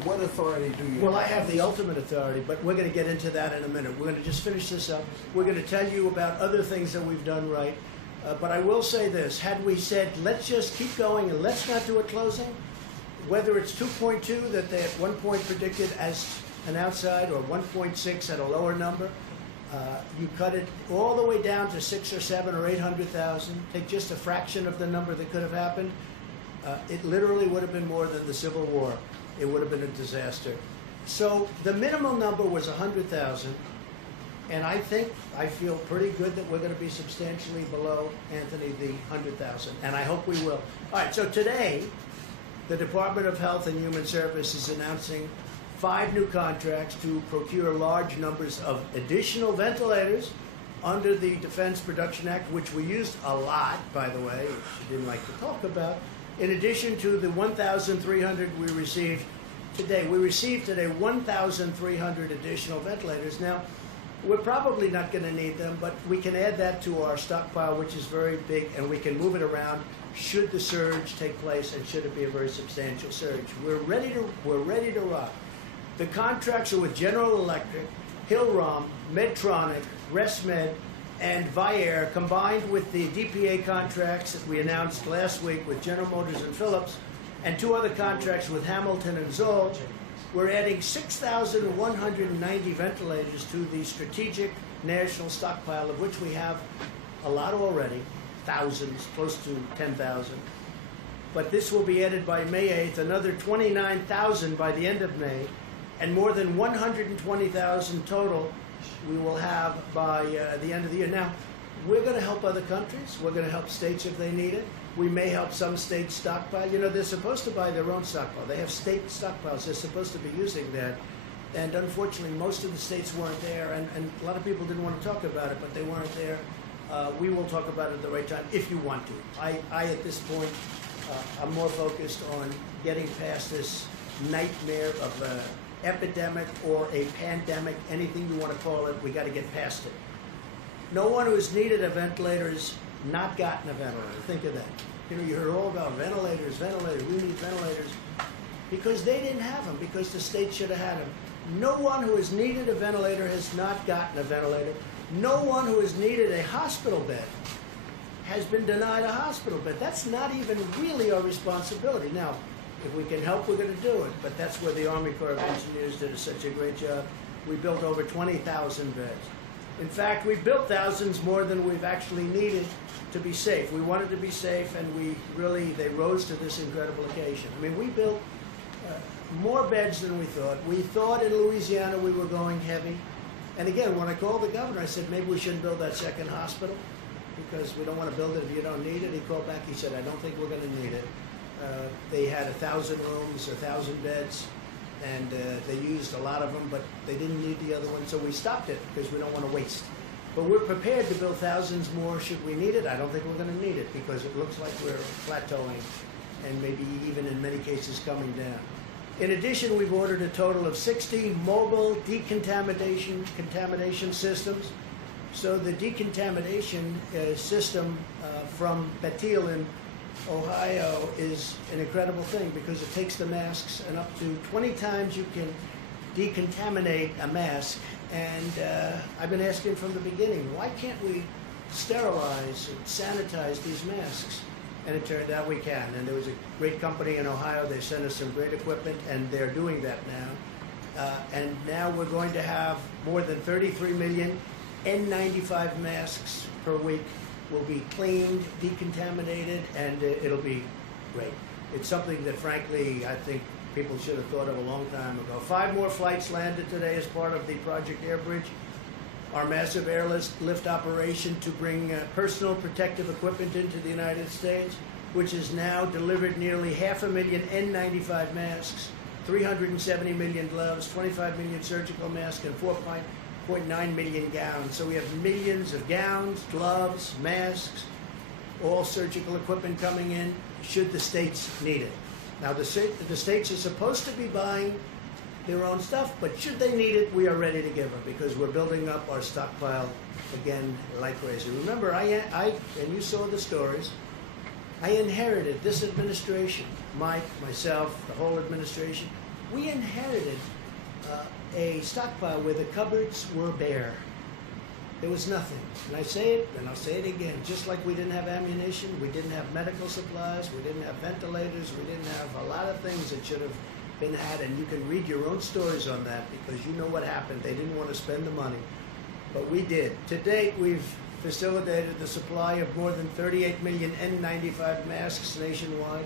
What authority do you have? Well, I have the ultimate authority, but we're going to get into that in a minute. We're going to just finish this up. We're going to tell you about other things that we've done right. But I will say this. Had we said, let's just keep going and let's not do a closing, whether it's 2.2 that they at one point predicted as an outside or 1.6 at a lower number, you cut it all the way down to 6 or 7 or 800,000, take just a fraction of the number that could have happened, it literally would have been more than the Civil War. It would have been a disaster. So the minimum number was 100,000, and I feel pretty good that we're going to be substantially below, Anthony, the 100,000, and I hope we will. All right, so today, the Department of Health and Human Services is announcing 5 new contracts to procure large numbers of additional ventilators under the Defense Production Act, which we used a lot, by the way, which you didn't like to talk about, in addition to the 1,300 we received today. We received today 1,300 additional ventilators. Now, we're probably not going to need them, but we can add that to our stockpile, which is very big, and we can move it around should the surge take place and should it be a very substantial surge. We're ready to rock. The contracts are with General Electric, Hillrom, Medtronic, ResMed, and Vyaire, combined with the DPA contracts that we announced last week with General Motors and Philips, and 2 other contracts with Hamilton and Zoll. We're adding 6,190 ventilators to the strategic national stockpile, of which we have a lot already, thousands, close to 10,000. But this will be added by May 8th, another 29,000 by the end of May, and more than 120,000 total we will have by the end of the year. Now, we're going to help other countries. We're going to help states if they need it. We may help some states stockpile. You know, they're supposed to buy their own stockpile. They have state stockpiles. They're supposed to be using that. And unfortunately, most of the states weren't there, and a lot of people didn't want to talk about it, but they weren't there. We will talk about it at the right time if you want to. I at this point, I'm more focused on getting past this nightmare of epidemic or a pandemic, anything you want to call it. We got to get past it. No one who's needed a ventilator has not gotten a ventilator. Think of that. You know, you heard all about ventilators, we need ventilators, because they didn't have them, because the state should have had them. No one who has needed a ventilator has not gotten a ventilator. No one who has needed a hospital bed has been denied a hospital bed. That's not even really our responsibility. Now, if we can help, we're going to do it, but that's where the Army Corps of Engineers did such a great job. We built over 20,000 beds. In fact, we built thousands more than we've actually needed to be safe. We wanted to be safe, and they rose to this incredible occasion. I mean, we built more beds than we thought. We thought in Louisiana we were going heavy. And again, when I called the governor, I said, maybe we shouldn't build that second hospital because we don't want to build it if you don't need it. He called back, he said, I don't think we're going to need it. They had 1,000 rooms, 1,000 beds, and they used a lot of them, but they didn't need the other one, so we stopped it because we don't want to waste. But we're prepared to build thousands more should we need it. I don't think we're going to need it because it looks like we're plateauing and maybe even in many cases coming down. In addition, we've ordered a total of 60 mobile contamination systems. So the decontamination system from Bethel in Ohio is an incredible thing because it takes the masks and up to 20 times you can decontaminate a mask. And I've been asking from the beginning, why can't we sterilize and sanitize these masks? And it turned out we can. And there was a great company in Ohio. They sent us some great equipment, and they're doing that now. And now we're going to have more than 33 million N95 masks per week. Will be cleaned, decontaminated, and it'll be great. It's something that, frankly, I think people should have thought of a long time ago. 5 more flights landed today as part of the Project Airbridge, our massive airlift operation to bring personal protective equipment into the United States, which has now delivered nearly 500,000 N95 masks, 370 million gloves, 25 million surgical masks, and 4.9 million gowns. So we have millions of gowns, gloves, masks, all surgical equipment coming in should the states need it. Now the states are supposed to be buying their own stuff, but should they need it, we are ready to give them because we're building up our stockpile again like crazy. Remember, and you saw the stories, I inherited this administration, Mike, myself, the whole administration, we inherited a stockpile where the cupboards were bare. There was nothing. And I say it, and I'll say it again, just like we didn't have ammunition, we didn't have medical supplies, we didn't have ventilators, we didn't have a lot of things that should have been had, and you can read your own stories on that because you know what happened. They didn't want to spend the money, but we did. To date, we've facilitated the supply of more than 38 million N95 masks nationwide.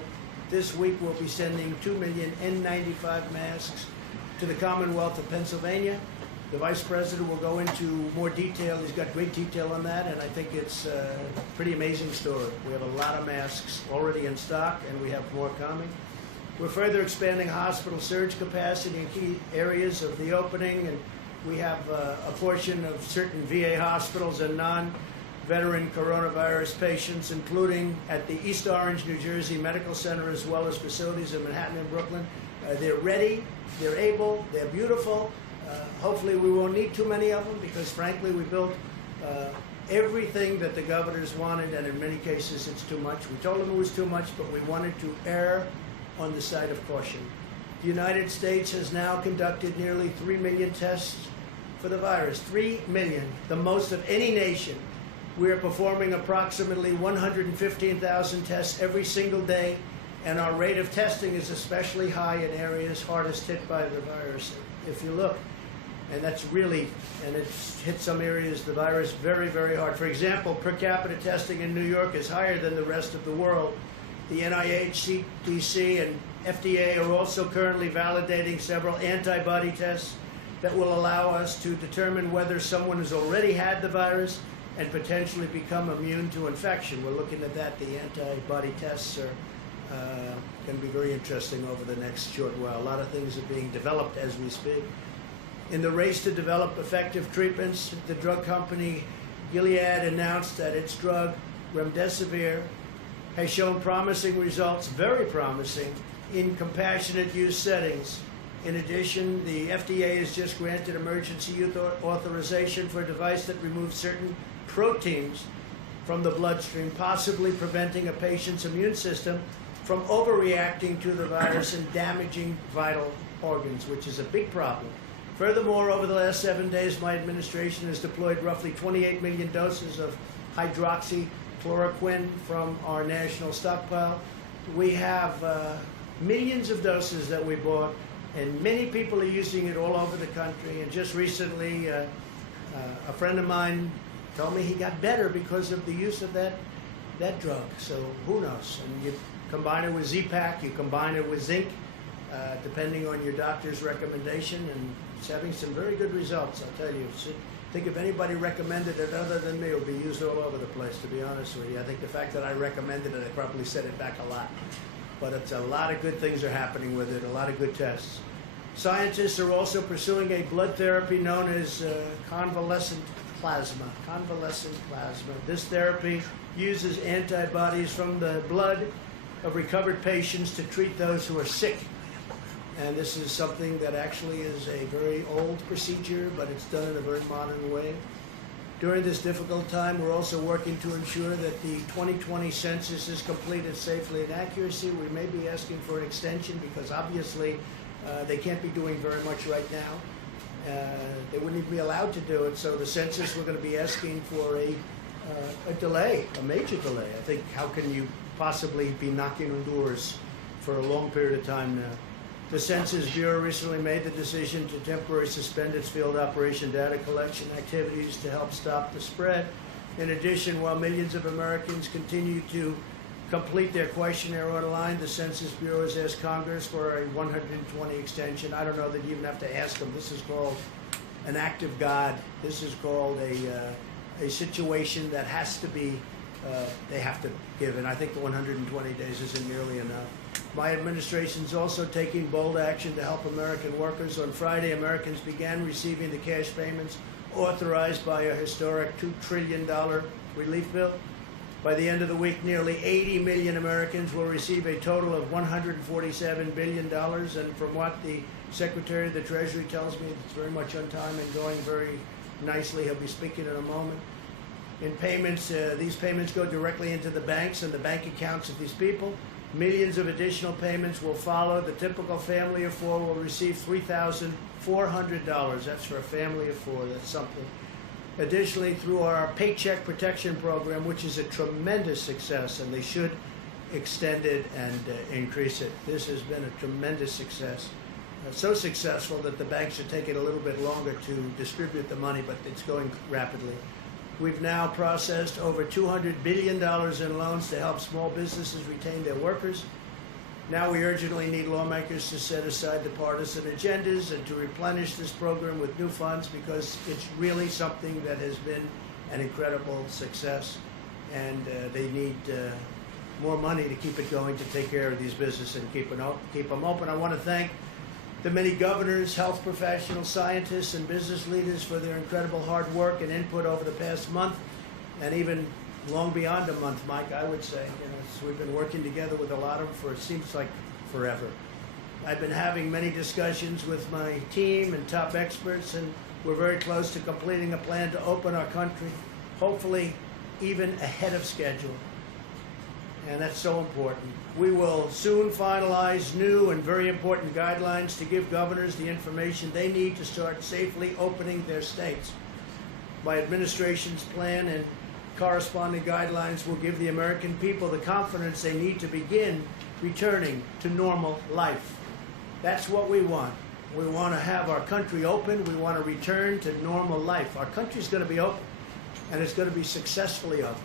This week, we'll be sending 2 million N95 masks to the Commonwealth of Pennsylvania. The Vice President will go into more detail. He's got great detail on that, and I think it's a pretty amazing story. We have a lot of masks already in stock, and we have more coming. We're further expanding hospital surge capacity in key areas of the opening, and we have a portion of certain VA hospitals and non-veteran coronavirus patients, including at the East Orange, New Jersey Medical Center, as well as facilities in Manhattan and Brooklyn. They're ready, they're able, they're beautiful. Hopefully we won't need too many of them because, frankly, we built everything that the governors wanted, and in many cases it's too much. We told them it was too much, but we wanted to err on the side of caution. The United States has now conducted nearly 3 million tests for the virus. 3 million, the most of any nation. We are performing approximately 115,000 tests every single day, and our rate of testing is especially high in areas hardest hit by the virus. If you look, and that's really, and it's hit some areas, the virus very, very hard. For example, per capita testing in New York is higher than the rest of the world. The NIH, CDC, and FDA are also currently validating several antibody tests that will allow us to determine whether someone has already had the virus and potentially become immune to infection. We're looking at that. The antibody tests are going to be very interesting over the next short while. A lot of things are being developed as we speak. In the race to develop effective treatments, the drug company Gilead announced that its drug, remdesivir, has shown promising results, very promising, in compassionate use settings. In addition, the FDA has just granted emergency use authorization for a device that removes certain proteins from the bloodstream, possibly preventing a patient's immune system from overreacting to the virus and damaging vital organs, which is a big problem. Furthermore, over the last 7 days, my administration has deployed roughly 28 million doses of hydroxychloroquine chloroquine from our national stockpile. We have millions of doses that we bought, and many people are using it all over the country. And just recently, a friend of mine told me he got better because of the use of that drug. So who knows? And you combine it with Z-Pak, you combine it with zinc, depending on your doctor's recommendation, and it's having some very good results, I'll tell you. I think if anybody recommended it other than me, it would be used all over the place, to be honest with you. I think the fact that I recommended it, I probably set it back a lot. But it's a lot of good things are happening with it, a lot of good tests. Scientists are also pursuing a blood therapy known as convalescent plasma. Convalescent plasma. This therapy uses antibodies from the blood of recovered patients to treat those who are sick. And this is something that actually is a very old procedure, but it's done in a very modern way. During this difficult time, we're also working to ensure that the 2020 census is completed safely and accuracy. We may be asking for an extension because obviously they can't be doing very much right now. They wouldn't even be allowed to do it. So the census, we're going to be asking for a delay, a major delay. I think, how can you possibly be knocking on doors for a long period of time now? The Census Bureau recently made the decision to temporarily suspend its field operation data collection activities to help stop the spread. In addition, while millions of Americans continue to complete their questionnaire online, the Census Bureau has asked Congress for a 120 extension. I don't know that you even have to ask them. This is called an act of God. This is called a situation that has to be, they have to give, and I think the 120 days isn't nearly enough. My administration is also taking bold action to help American workers. On Friday, Americans began receiving the cash payments authorized by a historic $2 trillion relief bill. By the end of the week, nearly 80 million Americans will receive a total of $147 billion. And from what the Secretary of the Treasury tells me, it's very much on time and going very nicely. He'll be speaking in a moment. In payments, these payments go directly into the banks and the bank accounts of these people. Millions of additional payments will follow. The typical family of four will receive $3,400. That's for a family of four. That's something. Additionally, through our Paycheck Protection Program, which is a tremendous success, and they should extend it and increase it. This has been a tremendous success. So successful that the banks are taking a little bit longer to distribute the money, but it's going rapidly. We've now processed over $200 billion in loans to help small businesses retain their workers. Now we urgently need lawmakers to set aside the partisan agendas and to replenish this program with new funds, because it's really something that has been an incredible success, and they need more money to keep it going, to take care of these businesses and keep them open. I want to thank the many governors, health professionals, scientists, and business leaders for their incredible hard work and input over the past month, and even long beyond a month, Mike, I would say. We've been working together with a lot of them for, it seems like, forever. I've been having many discussions with my team and top experts, and we're very close to completing a plan to open our country, hopefully even ahead of schedule. And that's so important. We will soon finalize new and very important guidelines to give governors the information they need to start safely opening their states. My administration's plan and corresponding guidelines will give the American people the confidence they need to begin returning to normal life. That's what we want. We want to have our country open. We want to return to normal life. Our country's going to be open, and it's going to be successfully open.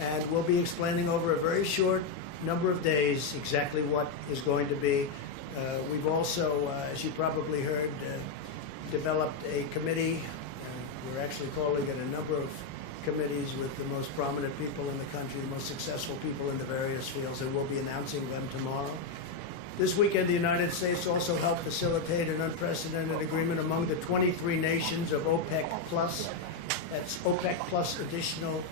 And we'll be explaining over a very short number of days exactly what is going to be. We've also, as you probably heard, developed a committee. We're actually calling it a number of committees with the most prominent people in the country, the most successful people in the various fields, and we'll be announcing them tomorrow. This weekend, the United States also helped facilitate an unprecedented agreement among the 23 nations of OPEC+. That's OPEC plus additional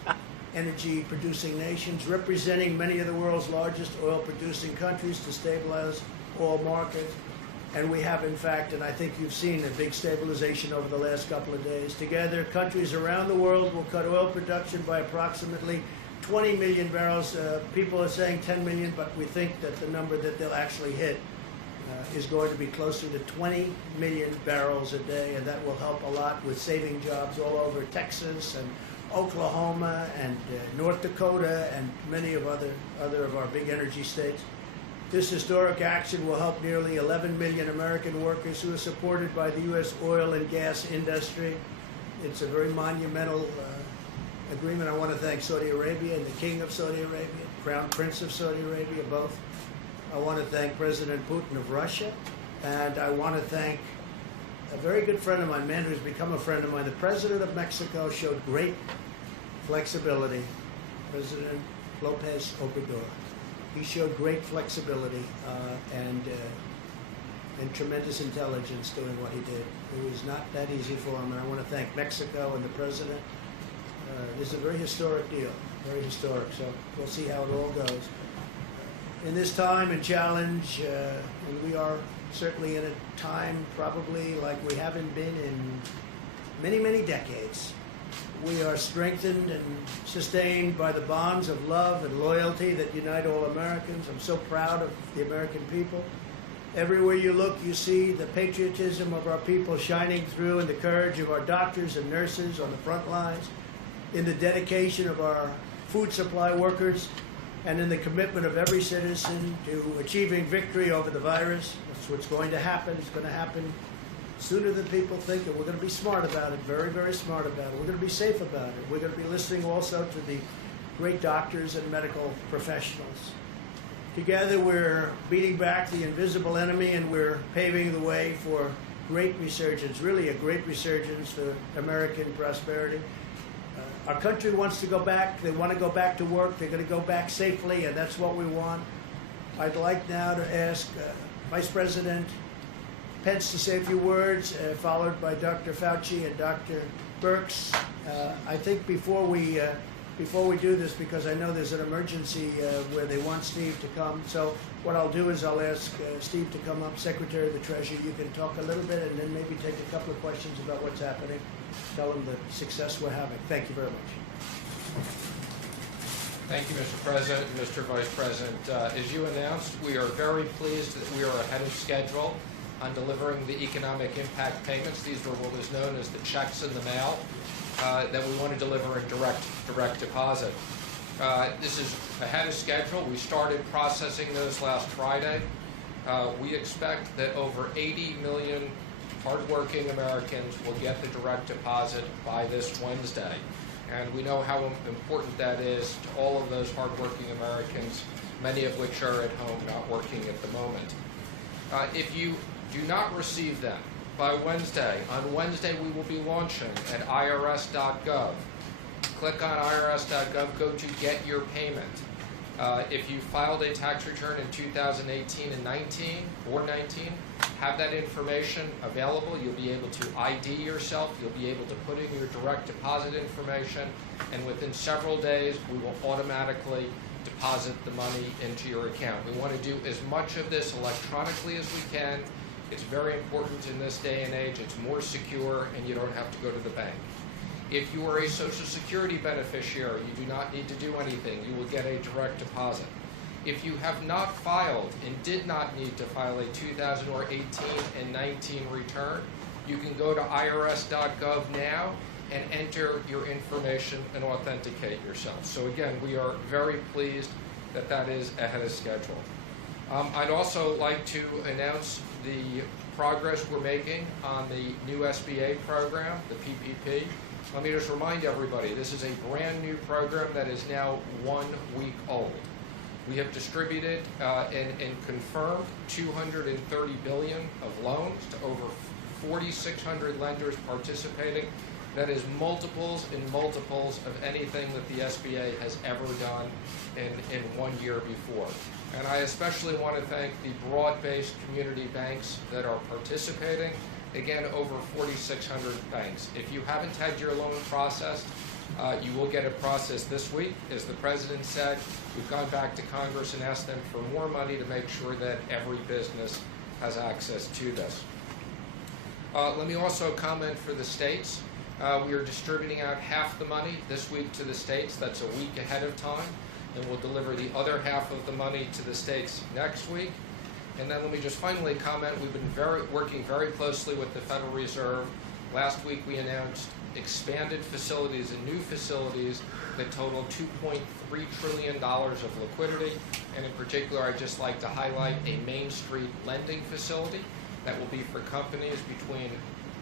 energy-producing nations, representing many of the world's largest oil-producing countries, to stabilize oil markets. And we have, in fact, and I think you've seen a big stabilization over the last couple of days. Together, countries around the world will cut oil production by approximately 20 million barrels. People are saying 10 million, but we think that the number that they'll actually hit is going to be closer to 20 million barrels a day, and that will help a lot with saving jobs all over Texas and Oklahoma and North Dakota and many of other of our big energy states. This historic action will help nearly 11 million American workers who are supported by the U.S. oil and gas industry. It's a very monumental agreement. I want to thank Saudi Arabia and the King of Saudi Arabia, Crown Prince of Saudi Arabia, both. I want to thank President Putin of Russia, and I want to thank a very good friend of mine, a man who's become a friend of mine. The President of Mexico showed great flexibility, President Lopez Obrador. He showed great flexibility and tremendous intelligence doing what he did. It was not that easy for him, and I want to thank Mexico and the President. This is a very historic deal, very historic, so we'll see how it all goes. In this time and challenge, and we are certainly in a time probably like we haven't been in many, many decades. We are strengthened and sustained by the bonds of love and loyalty that unite all Americans. I'm so proud of the American people. Everywhere you look, you see the patriotism of our people shining through, and the courage of our doctors and nurses on the front lines, in the dedication of our food supply workers, and in the commitment of every citizen to achieving victory over the virus. That's what's going to happen. It's going to happen sooner than people think, and we're going to be smart about it, very, very smart about it. We're going to be safe about it. We're going to be listening also to the great doctors and medical professionals. Together, we're beating back the invisible enemy, and we're paving the way for great resurgence, really a great resurgence for American prosperity. Our country wants to go back. They want to go back to work. They're going to go back safely, and that's what we want. I'd like now to ask Vice President Pence to say a few words, followed by Dr. Fauci and Dr. Birx. I think before we do this, because I know there's an emergency where they want Steve to come, so what I'll do is I'll ask Steve to come up, Secretary of the Treasury. You can talk a little bit and then maybe take a couple of questions about what's happening. Tell them the success we're having. Thank you very much. Thank you, Mr. President and Mr. Vice President. As you announced, we are very pleased that we are ahead of schedule on delivering the economic impact payments. These were what was known as the checks in the mail that we want to deliver in direct deposit. This is ahead of schedule. We started processing those last Friday. We expect that over 80 million hardworking Americans will get the direct deposit by this Wednesday. And we know how important that is to all of those hardworking Americans, many of which are at home not working at the moment. If you do not receive them by Wednesday, on Wednesday we will be launching at irs.gov. Click on irs.gov, go to Get Your Payment. If you filed a tax return in 2018 and 19, have that information available. You'll be able to ID yourself. You'll be able to put in your direct deposit information, and within several days, we will automatically deposit the money into your account. We want to do as much of this electronically as we can. It's very important in this day and age. It's more secure, and you don't have to go to the bank. If you are a Social Security beneficiary, you do not need to do anything. You will get a direct deposit. If you have not filed and did not need to file a 2018 and 19 return, you can go to irs.gov now and enter your information and authenticate yourself. So again, we are very pleased that that is ahead of schedule. I'd also like to announce the progress we're making on the new SBA program, the PPP. Let me just remind everybody, this is a brand new program that is now 1 week old. We have distributed and confirmed $230 billion of loans to over 4,600 lenders participating. That is multiples and multiples of anything that the SBA has ever done in 1 year before. And I especially want to thank the broad-based community banks that are participating. Again, over 4,600 banks. If you haven't had your loan processed, you will get it processed this week. As the President said, we've gone back to Congress and asked them for more money to make sure that every business has access to this. Let me also comment for the states. We are distributing out half the money this week to the states. That's a week ahead of time. And we'll deliver the other half of the money to the states next week. And then let me just finally comment, we've been working very closely with the Federal Reserve Last week we announced expanded facilities and new facilities that total $2.3 trillion of liquidity. And in particular, I'd just like to highlight a Main Street lending facility that will be for companies between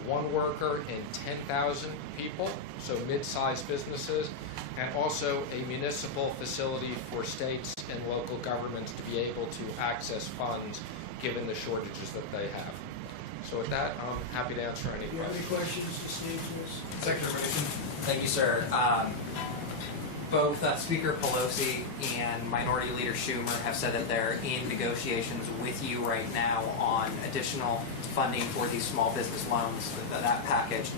1 worker and 10,000 people, so mid-sized businesses, and also a municipal facility for states and local governments to be able to access funds given the shortages that they have. So with that, I'm happy to answer any Do you have any questions. questions to Steve? Secretary Mason. Thank you, sir. Both Speaker Pelosi and Minority Leader Schumer have said that they're in negotiations with you right now on additional funding for these small business loans, that package.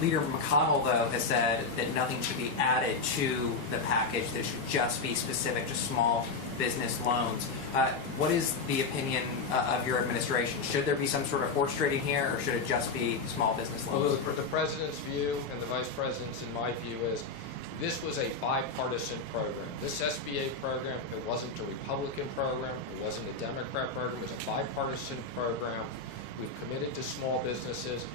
Leader McConnell, though, has said that nothing should be added to the package, that it should just be specific to small business loans. What is the opinion of your administration? Should there be some sort of horse trading here, or should it just be small business loans? Well, the President's view and the Vice President's, in my view, is this was a bipartisan program. This SBA program, it wasn't a Republican program, it wasn't a Democrat program, it was a bipartisan program. We've committed to small businesses.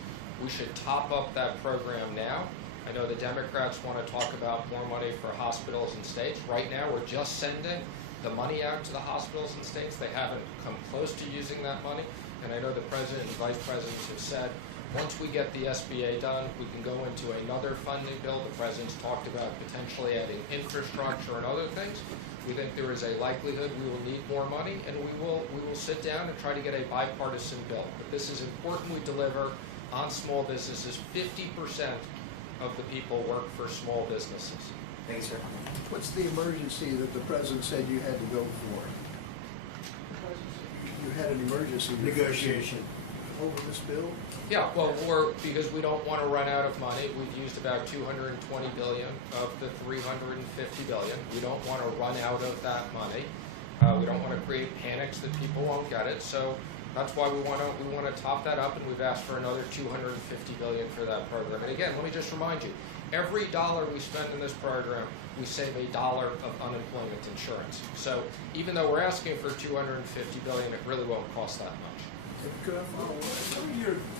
We should top up that program now. I know the Democrats want to talk about more money for hospitals and states. Right now, we're just sending the money out to the hospitals and states. They haven't come close to using that money. And I know the President and Vice Presidents have said, once we get the SBA done, we can go into another funding bill. The President's talked about potentially adding infrastructure and other things. We think there is a likelihood we will need more money, and we will sit down and try to get a bipartisan bill. But this is important we deliver on small businesses. 50% of the people work for small businesses. Thanks, sir. What's the emergency that the President said you had to go for? You had an emergency Negotiation. over this bill? Yeah, well, because we don't want to run out of money. We've used about $220 billion of the $350 billion. We don't want to run out of that money. We don't want to create panics that people won't get it. So that's why we want to top that up, and we've asked for another $250 billion for that program. And again, let me just remind you, every dollar we spend in this program, we save $1 of unemployment insurance. So even though we're asking for $250 billion, it really won't cost that much.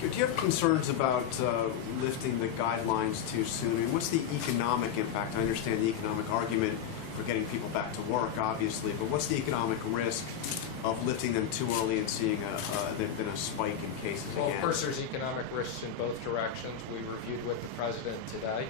Do you have concerns about lifting the guidelines too soon? I mean, what's the economic impact? I understand the economic argument for getting people back to work, obviously, but what's the economic risk of lifting them too early and seeing there's been a spike in cases Well, again? of course, there's economic risks in both directions. We reviewed with the President today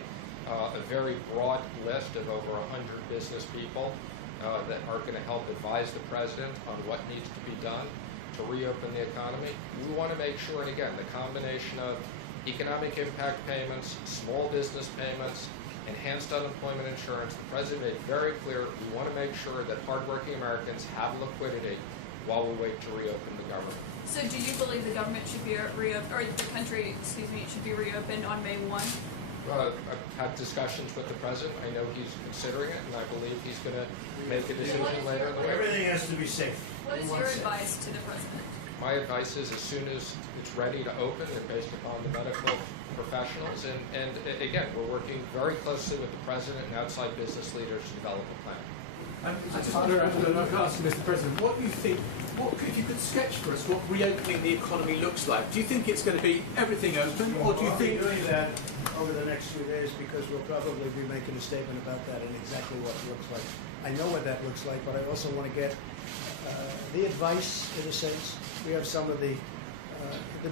a very broad list of over 100 business people that are going to help advise the President on what needs to be done to reopen the economy. We want to make sure, and again, the combination of economic impact payments, small business payments, enhanced unemployment insurance, the President made very clear we want to make sure that hardworking Americans have liquidity while we wait to reopen the government. So do you believe the government should be reopened, or the country, excuse me, should be reopened on May 1? I've had discussions with the President. I know he's considering it, and I believe he's going to make a decision later in the week. Everything has to be safe. What is your advice to the President? My advice is as soon as it's ready to open, and based upon the medical professionals, and again, we're working very closely with the President and outside business leaders to develop a plan. I just wonder, I'd like to ask Mr. President, what you think, if you could sketch for us what reopening the economy looks like. Do you think it's going to be everything open, or do you think... We'll be doing that over the next few days because we'll probably be making a statement about that and exactly what it looks like. I know what that looks like, but I also want to get the advice, in a sense. We have some of the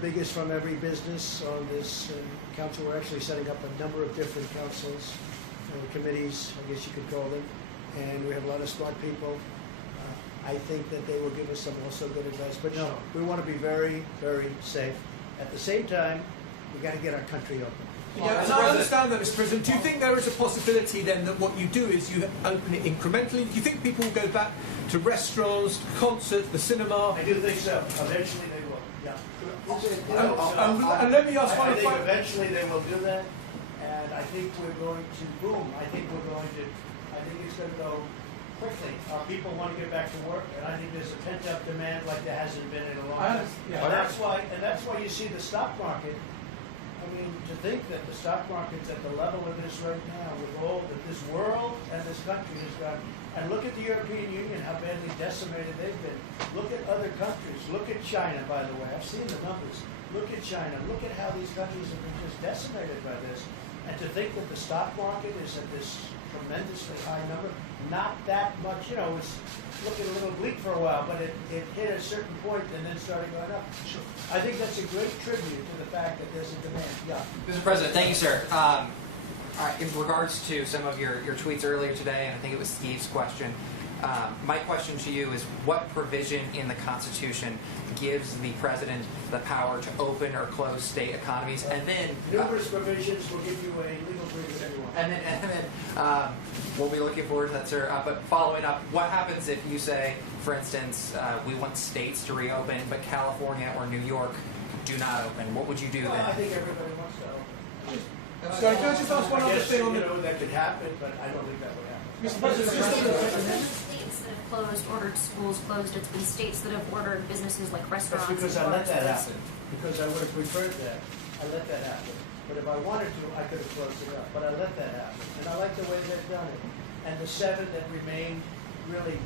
biggest from every business on this council. We're actually setting up a number of different councils, committees, I guess you could call them, and we have a lot of smart people. I think that they will give us some also good advice. But no, we want to be very, very safe. At the same time, we got to get our country open. Yeah, and I understand that, Mr. President. Do you think there is a possibility then that what you do is you open it incrementally? Do you think people will go back to restaurants, concerts, the cinema? I do think so. Eventually they will. Yeah. And let me ask one I think eventually they will do that, and I think we're going to boom. I think it's going to go quickly. People want to get back to work, and I think there's a pent-up demand like there hasn't been in a long time. And that's why you see the stock market. I mean, to think that the stock market's at the level it is right now with all that this world and this country has done, and look at the European Union, how badly decimated they've been. Look at other countries. Look at China, by the way. I've seen the numbers. Look at China. Look at how these countries have been just decimated by this. And to think that the stock market is at this tremendously high number, not that much, you know, it's looking a little bleak for a while, but it hit a certain point and then started going up. Sure. I think that's a great tribute to the fact that there's a demand. Yeah. Mr. President, thank you, sir. All right, in regards to some of your tweets earlier today, and I think it was Steve's question, my question to you is what provision in the Constitution gives the President the power to open or close state economies? And then numerous provisions will give you a legal brief if anyone. And then we'll be looking forward to that, sir. But following up, what happens if you say, for instance, we want states to reopen, but California or New York do not open? What would you do then? I think everybody wants to open. Sorry, can I just ask one other thing on the... that could happen, but I don't think that would happen. Mr. President, just States that have closed, ordered schools closed. It's been states that have ordered businesses like restaurants. That's because and I let bars that closed. happen. Because I would have preferred that. I let that happen. But if I wanted to, I could have closed it up. But I let that happen. And I like the way they've done it. And the 7 that remain really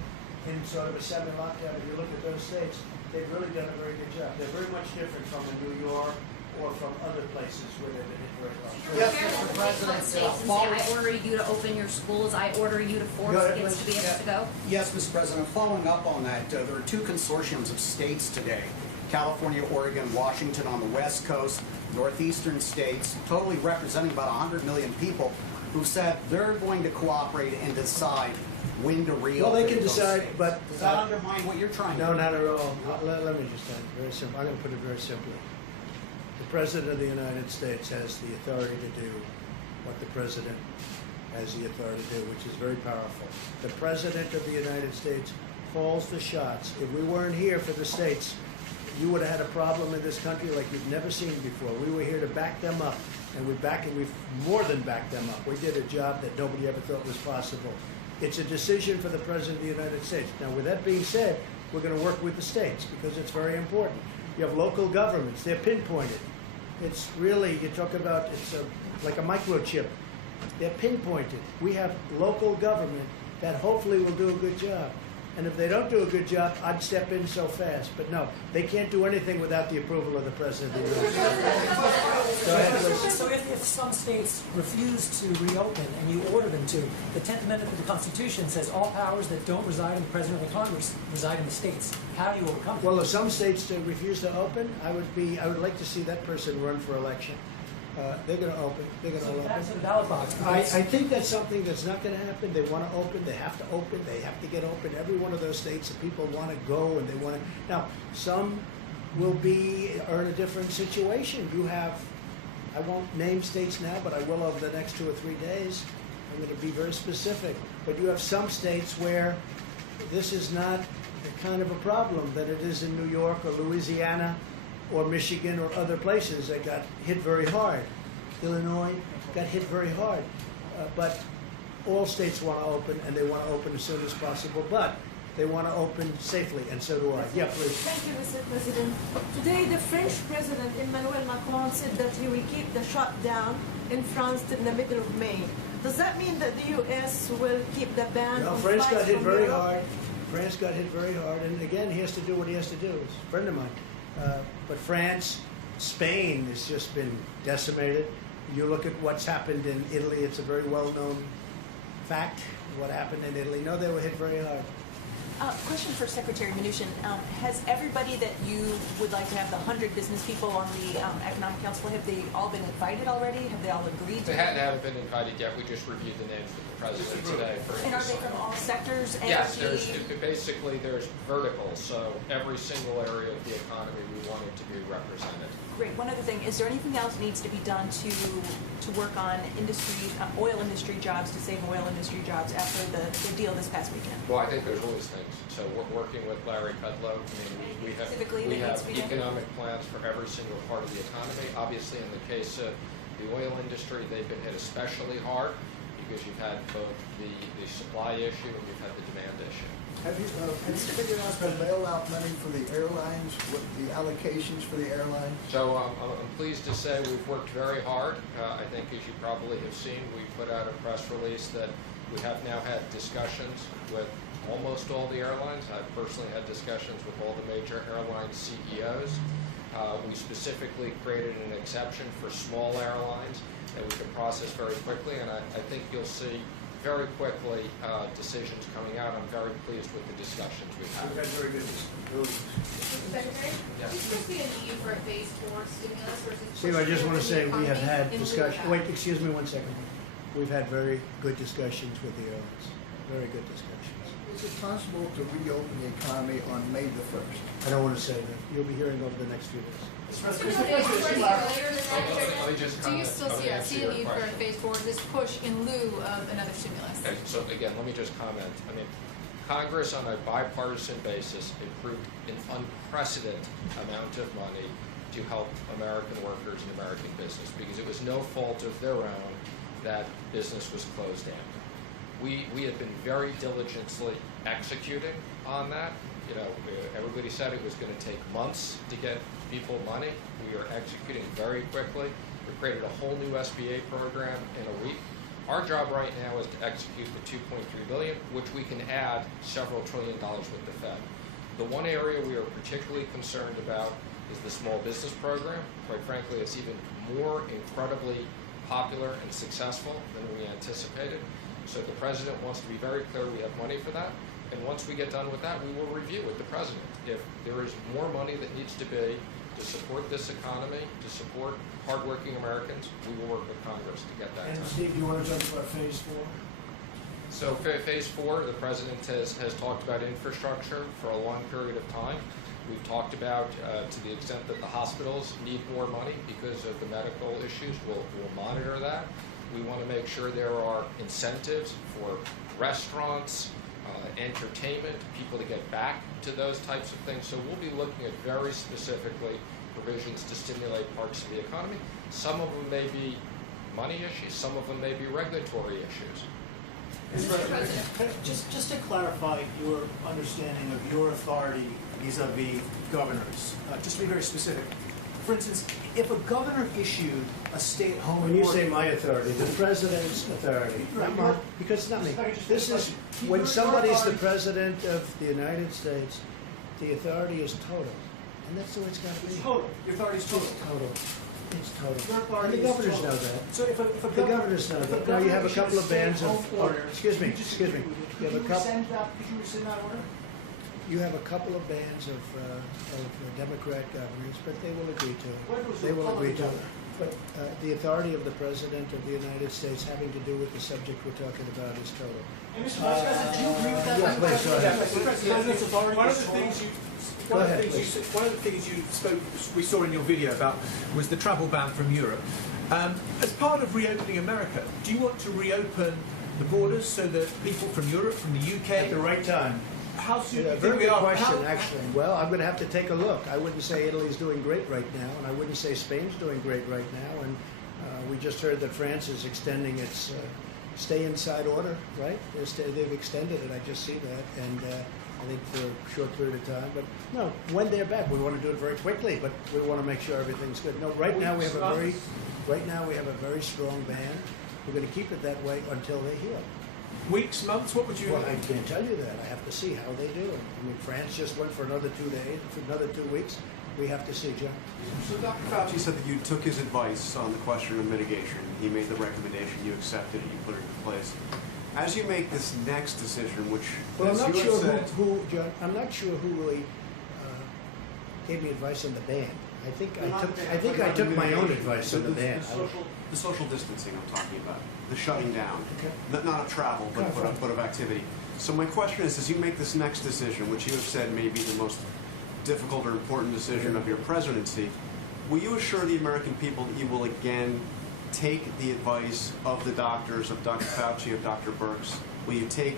in sort of a semi-lockdown, if you look at those states, they've really done a very good job. They're very much different from New York or from other places where they've been hit very well. Yes, Mr. President. States and say, I order you to open your schools. I order you to force kids to be able to go. Yes, Mr. President. Following up on that, there are 2 consortiums of states today, California, Oregon, Washington on the West Coast, northeastern states, totally representing about 100 million people, who said they're going to cooperate and decide when to reopen. Well, they can decide, but... Does that undermine what you're trying to do? No, not at all. Let me just say it very simple. I'm going to put it very simply. The President of the United States has the authority to do what the President has the authority to do, which is very powerful. The President of the United States calls the shots. If we weren't here for the states, you would have had a problem in this country like you've never seen before. We were here to back them up, and we've more than backed them up. We did a job that nobody ever thought was possible. It's a decision for the President of the United States. Now, with that being said, we're going to work with the states because it's very important. You have local governments. They're pinpointed. It's really, you talk about, it's like a microchip. They're pinpointed. We have local government that hopefully will do a good job. And if they don't do a good job, I'd step in so fast. But no, they can't do anything without the approval of the President of the United States. Go ahead, please. So if some states refuse to reopen and you order them to, the 10th Amendment of the Constitution says all powers that don't reside in the President or the Congress reside in the states. How do you overcome it? Well, if some states refuse to open, I would like to see that person run for election. They're going to open. They're going to open. That's in the ballot box. I think that's something that's not going to happen. They want to open. They have to open. They have to get open. Every one of those states, the people want to go and they want to. Now, some are in a different situation. You have, I won't name states now, but I will over the next 2 or 3 days. I'm going to be very specific. But you have some states where this is not the kind of a problem that it is in New York or Louisiana or Michigan or other places that got hit very hard. Illinois got hit very hard. But all states want to open, and they want to open as soon as possible, but they want to open safely, and so do I. Yeah, please. Thank you, Mr. President. Today, the French President, Emmanuel Macron, said that he will keep the shutdown in France in the middle of May. Does that mean that the U.S. will keep the ban on France got hit very Europe? hard. France got hit very hard, and again, he has to do what he has to do. He's a friend of mine. But France, Spain has just been decimated. You look at what's happened in Italy, it's a very well-known fact, what happened in Italy. No, they were hit very hard. Question for Secretary Mnuchin. Has everybody that you would like to have, the 100 business people on the Economic Council, have they all been invited already? Have they all agreed? They haven't been invited yet. We just reviewed the names with the President today. And are they from all sectors? Yes, there's verticals, so every single area of the economy we want it to be represented. Great. One other thing, is there anything else needs to be done to work on industry, oil industry jobs, to save oil industry jobs after the deal this past weekend? Well, I think there's always things. So we're working with Larry Kudlow. I mean, we have economic plans for every single part of the economy. Obviously, in the case of the oil industry, they've been hit especially hard. because you've had both the supply issue and you've had the demand issue. Have you figured out the bailout money for the airlines, what the allocations for the airlines? So I'm pleased to say we've worked very hard. I think, as you probably have seen, we put out a press release that we have now had discussions with almost all the airlines. I've personally had discussions with all the major airline CEOs. We specifically created an exception for small airlines that we can process very quickly, and I think you'll see very quickly decisions coming out. I'm very pleased with the discussions we've had. We've had very good discussions. Mr. Secretary, Yes. do you foresee a need for a phase 4 stimulus versus Steve, I just want to say we have had in lieu of discussions. that? Wait, excuse me 1 second. We've had very good discussions with the airlines. Very good discussions. Is it possible to reopen the economy on May the 1st? I don't want to say that. You'll be hearing over the next few days. Let me just Do you comment. still Let me answer see a your need for a question. phase 4, this push in lieu of another stimulus? Okay, so again, let me just comment. I mean, Congress on a bipartisan basis approved an unprecedented amount of money to help American workers and American business because it was no fault of their own that business was closed down. We have been very diligently executing on that. You know, everybody said it was going to take months to get people money. We are executing very quickly. We created a whole new SBA program in a week. Our job right now is to execute the $2.3 billion, which we can add several $1 trillion with the Fed. The one area we are particularly concerned about is the small business program. Quite frankly, it's even more incredibly popular and successful than we anticipated. So the president wants to be very clear we have money for that. And once we get done with that, we will review with the president. If there is more money that needs to be to support this economy, to support hardworking Americans, we will work with Congress to get that And done. Steve, do you want to talk about phase 4? So phase 4, the president has talked about infrastructure for a long period of time. We've talked about, to the extent that the hospitals need more money because of the medical issues, we'll monitor that. We want to make sure there are incentives for restaurants, entertainment, people to get back to those types of things. So we'll be looking at very specifically provisions to stimulate parts of the economy. Some of them may be money issues, some of them may be regulatory issues. Mr. President, just to clarify your understanding of your authority vis-a-vis governors, just to be very specific. For instance, if a governor issued a stay-at-home When you order, say my authority, the president's authority, Right. not my- because it's not me. This is, when somebody's the president of the United States, the authority is total. And that's the way it's got to be. it's total. Your authority is total. It's total. It's Your total. authority And the is governors total. know that. So if a The governors know if a that. Now, you have a governor couple of issued a bands of, stay-at-home order, excuse me, could you just- excuse me. Could You have a couple, could you rescind that order? you have a couple of bands of Democrat governors, but they will agree to What if it was it. They a will agree to Republican it. But the authority of the President of the United States having to do with the subject we're talking about is total. And Mr. Vice President, do you agree with that? yeah, please, go ahead. The President's authority One of is the total? things you Go one of ahead, the things please. one of the things you spoke, we saw in your video about was the travel ban from Europe. As part of reopening America, do you want to reopen the borders so that people from Europe, from the UK, At the right time. how soon do Yeah, you very think we good are? question, actually. Well, I'm going to have to take a look. I wouldn't say Italy's doing great right now, and I wouldn't say Spain's doing great right now. And we just heard that France is extending its stay inside order, right? They've extended it. I just see that, and I think for a short period of time. But no, when they're back, we want to do it very quickly. But we want to make sure everything's good. No, right now we have a very strong ban. We're going to keep it that way until they heal. Weeks, months? What would you? Well, I can't tell you that. I have to see how they do it. I mean, France just went for another 2 days, for another 2 weeks. We have to see, John. So Dr. Fauci said that you took his advice on the question of mitigation. He made the recommendation, you accepted it, you put it in place. As you make this next decision, which Well, I'm as not you have sure said, who, John. I'm not sure who really gave me advice on the ban. I think I took my own advice on the ban. The social distancing I'm talking about, the shutting down, Okay. not of travel, but of activity. So my question is, as you make this next decision, which you have said may be the most difficult or important decision of your presidency, will you assure the American people that you will again take the advice of the doctors, of Dr. Fauci, of Dr. Birx? Will you take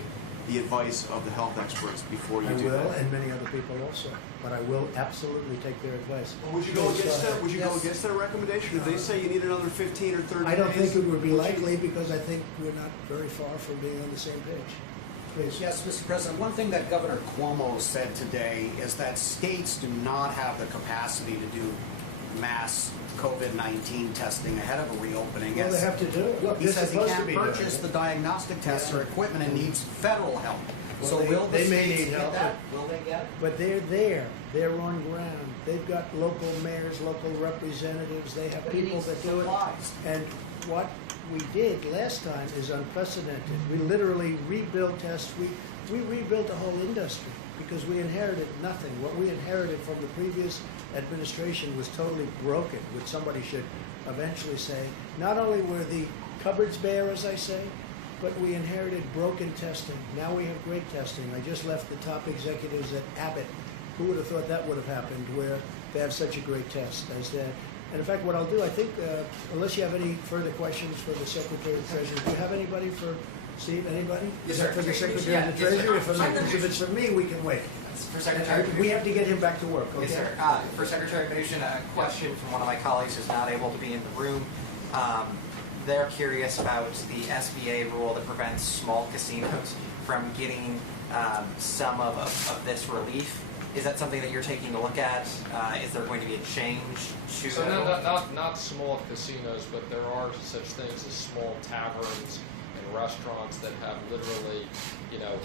the advice of the health experts before you I do will, that? and many other people also. But I will absolutely take their advice. Well, would you go against that? Would you go against their recommendation if they say you need another 15 or 30 I don't days? think it would be likely because I think we're not very far from being on the same page. Please. Yes, Mr. President, one thing that Governor Cuomo said today is that states do not have the capacity to do mass COVID-19 testing ahead of a reopening. Well, they have to do it. Look, He they're says he supposed to can't be doing purchase it. the diagnostic tests or equipment and needs federal help. Well, So will the they may states need get help, that? Will they get it? But they're there. They're on ground. They've got local mayors, local representatives. They have But he people needs that do it. supplies. And what we did last time is unprecedented. We literally rebuilt tests. We rebuilt the whole industry because we inherited nothing. What we inherited from the previous administration was totally broken, which somebody should eventually say. Not only were the cupboards bare, as I say, but we inherited broken testing. Now we have great testing. I just left the top executives at Abbott. Who would have thought that would have happened, where they have such a great test as that? And in fact, what I'll do, I think, unless you have any further questions for the Secretary of the Treasury, do you have anybody for Steve? Anybody? Yes, Is that sir. for the Secretary Yeah, of the yes, sir. Treasury? If it's for me, we can wait. For Secretary We have to get him back to work, okay? Yes, sir. For Secretary Mnuchin, a question from one of my colleagues who's not able to be in the room. They're curious about the SBA rule that prevents small casinos from getting some of this relief. Is that something that you're taking a look at? Is there going to be a change to So that? not small casinos, but there are such things as small taverns and restaurants that have literally,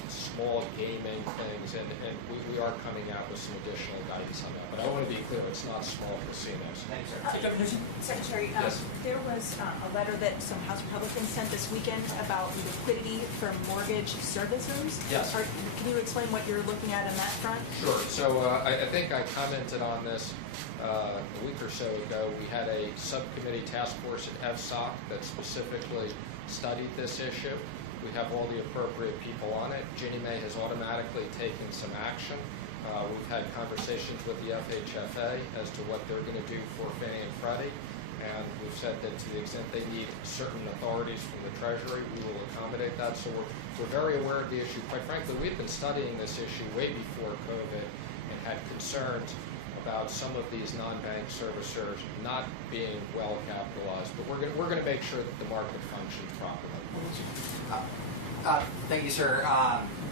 small gaming things, and we are coming out with some additional guidance on that. But I want to be clear, it's not small casinos. Thanks, sir. Secretary, Yes. there was a letter that some House Republicans sent this weekend about liquidity for mortgage servicers. Yes. Can you explain what you're looking at on that front? Sure. So I think I commented on this a week or so ago. We had a subcommittee task force at EVSOC that specifically studied this issue. We have all the appropriate people on it. Ginnie Mae has automatically taken some action. We've had conversations with the FHFA as to what they're going to do for Fannie and Freddie, and we've said that to the extent they need certain authorities from the Treasury, we will accommodate that. So we're very aware of the issue. Quite frankly, we've been studying this issue way before COVID and had concerns about some of these non-bank servicers not being well capitalized. But we're going to make sure that the market functions properly. Thank you, sir.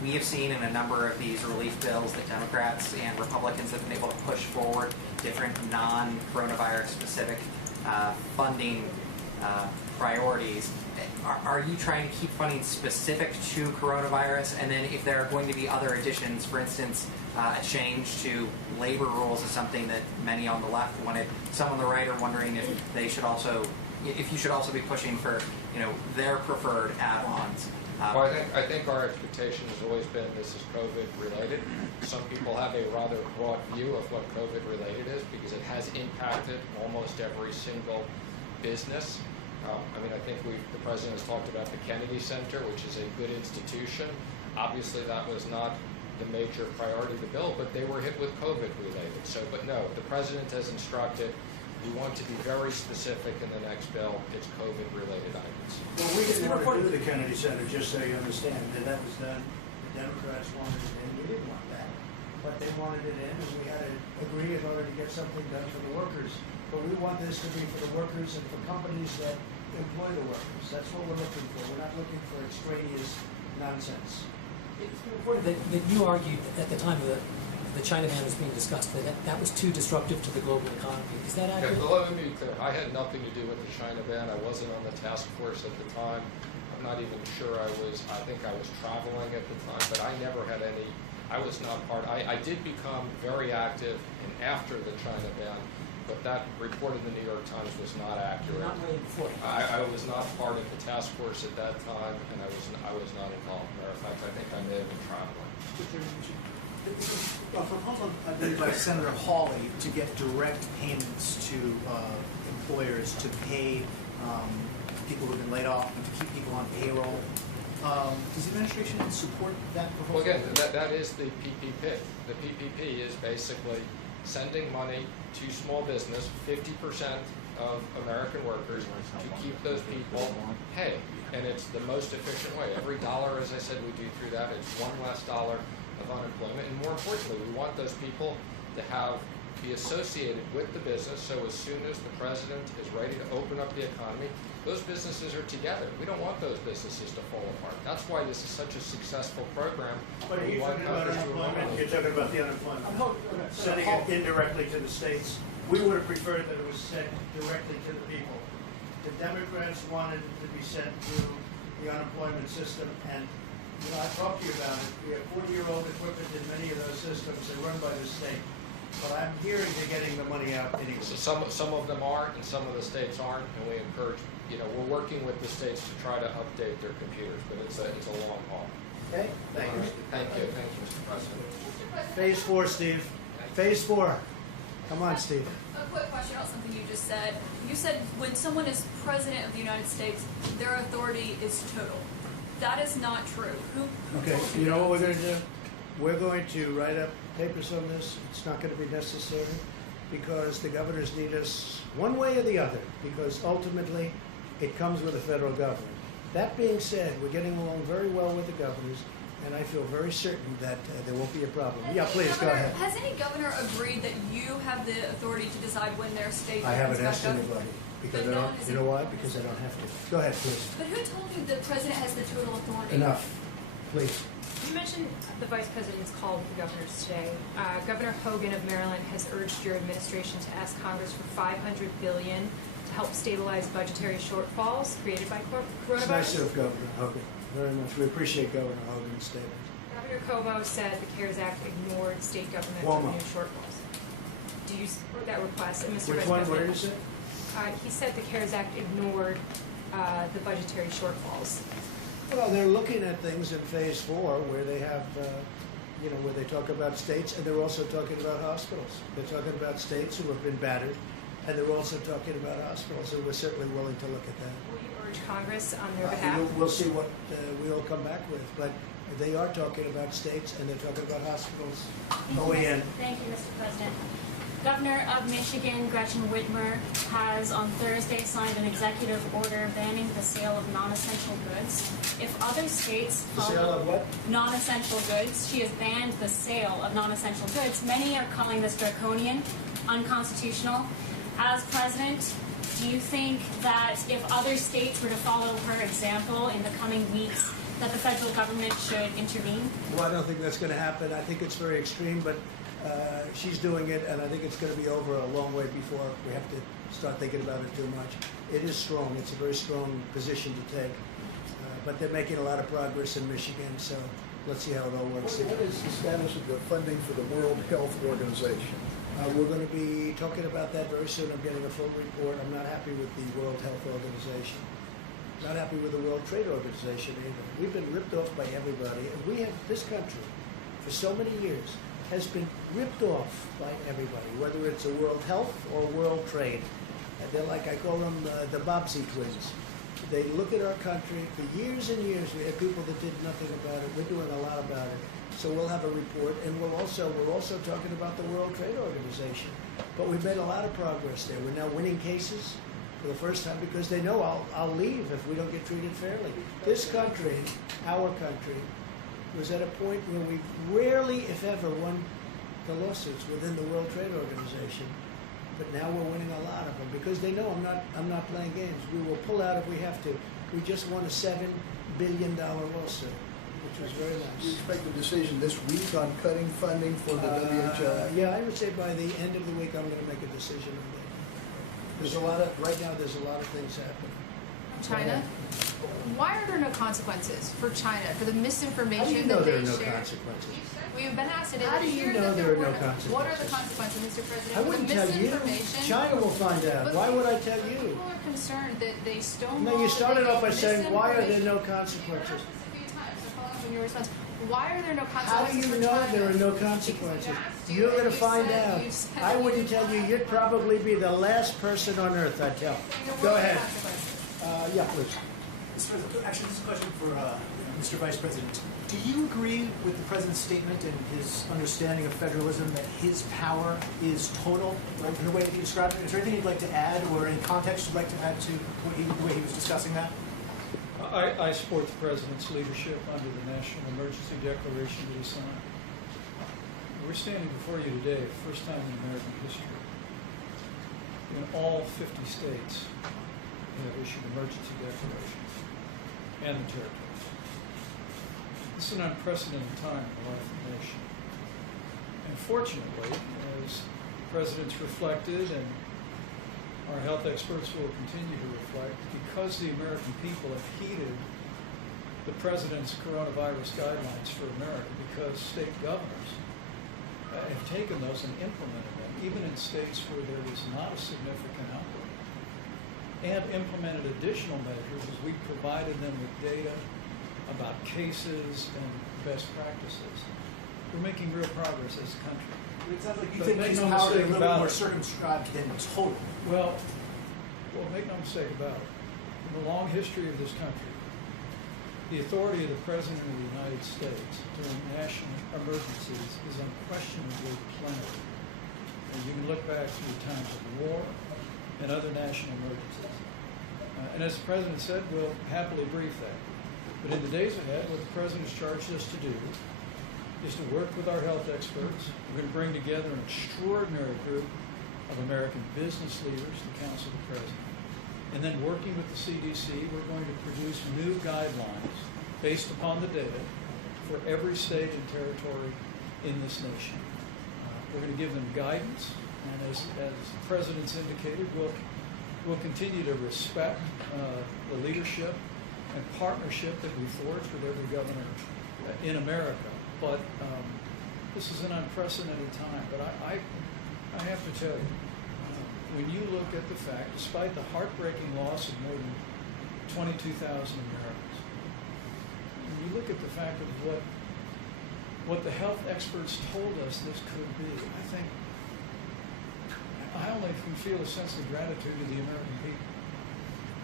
We have seen in a number of these relief bills that Democrats and Republicans have been able to push forward different non-coronavirus specific funding priorities. Are you trying to keep funding specific to coronavirus? And then if there are going to be other additions, for instance, a change to labor rules is something that many on the left wanted. Some on the right are wondering if they should also, if you should also be pushing for, their preferred add-ons. Well, I think our expectation has always been this is COVID related. Some people have a rather broad view of what COVID related is because it has impacted almost every single business. I think the President has talked about the Kennedy Center, which is a good institution. Obviously, that was not the major priority of the bill, but they were hit with COVID related. But no, the President has instructed we want to be very specific in the next bill. It's COVID related items. Well, we didn't want to do the Kennedy Center, just so you understand. That was done, the Democrats wanted it in. We didn't want that. But they wanted it in, and we had to agree in order to get something done for the workers. But we want this to be for the workers and for companies that employ the workers. That's what we're looking for. We're not looking for extraneous nonsense. It's important that you argued at the time of the China ban was being discussed that was too disruptive to the global economy. Is that accurate? Okay, well, let me be clear. I had nothing to do with the China ban. I wasn't on the task force at the time. I'm not even sure I think I was traveling at the time, but I never had any, I was not part. I did become very active after the China ban, but that report in the New York Times was not accurate. Not really before. I was not part of the task force at that time, and I was not involved. Matter of fact, I think I may have been traveling. A proposal made by Senator Hawley to get direct payments to employers to pay people who have been laid off and to keep people on payroll. Does the administration support that proposal? Well, again, that is the PPP. The PPP is basically sending money to small business, 50% of American workers to keep those people paid. And it's the most efficient way. Every dollar, as I said, we do through that, it's one less dollar of unemployment. And more importantly, we want those people to be associated with the business, so as soon as the president is ready to open up the economy, those businesses are together. We don't want those businesses to fall apart. That's why this is such a successful program. But are you talking about unemployment? You're talking about the unemployment. Sending it indirectly to the states. We would have preferred that it was sent directly to the people. The Democrats wanted it to be sent through the unemployment system, and I talked to you about it. We have 40-year-old equipment in many of those systems. They're run by the state. But I'm hearing they're getting the money out anyway. So some of them are, and some of the states aren't, and we encourage. We're working with the states to try to update their computers, but it's a long haul. Okay. Thank you. Thank you, Mr. President. Phase 4, Steve. Phase 4. Come on, Steve. A quick question about something you just said. You said when someone is president of the United States, their authority is total. That is not true. Who Okay, told you know that? what we're going to do? We're going to write up papers on this. It's not going to be necessary because the governors need us one way or the other, because ultimately it comes with the federal government. That being said, we're getting along very well with the governors, and I feel very certain that there won't be a problem. Yeah, please, go ahead. Has any governor agreed that you have the authority to decide when their state I haven't opens asked back up? anybody because But I no don't. one has You know why? Because I don't have to. Go ahead, please. But who told you the president has the total authority? Enough, please. You mentioned the vice president has called the governors today. Governor Hogan of Maryland has urged your administration to ask Congress for $500 billion to help stabilize budgetary shortfalls created by coronavirus. It's nice of Governor Hogan. Very much. We appreciate Governor Hogan's statement. Governor Cuomo said the CARES Act ignored state government Cuomo. revenue shortfalls. Do you support that request? And Mr. Which Vice one? President, What did you say? he said the CARES Act ignored the budgetary shortfalls. Well, they're looking at things in phase 4 where they have, where they talk about states, and they're also talking about hospitals. They're talking about states who have been battered, and they're also talking about hospitals, and we're certainly willing to look at that. Will you urge Congress on their behalf? We'll see what we all come back with, but they are talking about states, and they're talking about hospitals. OEN. Thank you, Mr. President. Governor of Michigan, Gretchen Whitmer, has on Thursday signed an executive order banning the sale of non-essential goods. If other states The sale of what? non-essential goods, she has banned the sale of non-essential goods. Many are calling this draconian, unconstitutional. As president, do you think that if other states were to follow her example in the coming weeks, that the federal government should intervene? Well, I don't think that's going to happen. I think it's very extreme, but she's doing it, and I think it's going to be over a long way before we have to start thinking about it too much. It is strong. It's a very strong position to take. But they're making a lot of progress in Michigan, so let's see how it all works. What is the status of the funding for the World Health Organization? We're going to be talking about that very soon. I'm getting a full report. I'm not happy with the World Health Organization. Not happy with the World Trade Organization either. We've been ripped off by everybody, and we have, this country, for so many years, has been ripped off by everybody, whether it's a World Health or World Trade. And they're like, I call them the Bobsey twins. They look at our country. For years and years, we had people that did nothing about it. We're doing a lot about it. So we'll have a report, and we're also talking about the World Trade Organization. But we've made a lot of progress there. We're now winning cases for the first time because they know I'll leave if we don't get treated fairly. This country, our country, was at a point where we rarely, if ever, won the lawsuits within the World Trade Organization. But now we're winning a lot of them because they know I'm not playing games. We will pull out if we have to. We just won a $7 billion lawsuit, which was very nice. Do you expect a decision this week on cutting funding for the WHO? Yeah, I would say by the end of the week I'm going to make a decision on that. Right now there's a lot of things happening. China? Why are there no consequences for China for the misinformation How do you know that there they are no share? consequences? We've been asked today. How do you know there are no consequences? What are the consequences, Mr. President? I wouldn't tell you. China will find out. Why would I tell you? People are concerned that they stonewall. No, you started off by saying, why are there no misinformation. consequences? In your response, why are there no How do consequences you for know China? there are no consequences? you You're going to and you find said- out. you said I that wouldn't you tell you. tried. You'd probably be the last person on earth I'd tell. There Go were ahead. consequences. Yeah, please. Actually, this is a question for Mr. Vice President. Do you agree with the President's statement and his understanding of federalism that his power is total, like in the way that he described it? Is there anything you'd like to add or any context you'd like to add to the way he was discussing that? I support the President's leadership under the National Emergency Declaration that he signed. We're standing before you today for the first time in American history. In all 50 states have issued emergency declarations, and the territories. This is an unprecedented time in the life of the nation. And fortunately, as the President's reflected and our health experts will continue to reflect, because the American people have heeded the President's coronavirus guidelines for America, because state governors have taken those and implemented them, even in states where there was not a significant outbreak, and implemented additional measures as we provided them with data about cases and best practices. We're making real progress as a country. It sounds like you But think make his no power is a mistake little about more it. circumscribed than total. Well, make no mistake about it. In the long history of this country, the authority of the President of the United States during national emergencies is unquestionably plenary. And you can look back through times of war and other national emergencies. And as the President said, we'll happily brief that. But in the days ahead, what the President has charged us to do is to work with our health experts. We're going to bring together an extraordinary group of American business leaders, the Council of the President. And then working with the CDC, we're going to produce new guidelines based upon the data for every state and territory in this nation. We're going to give them guidance, and as the President's indicated, we'll continue to respect the leadership and partnership that we forge with every governor in America. But this is an unprecedented time. But I have to tell you, when you look at the fact, despite the heartbreaking loss of more than 22,000 Americans, when you look at the fact of what the health experts told us this could be, I think I only can feel a sense of gratitude to the American people,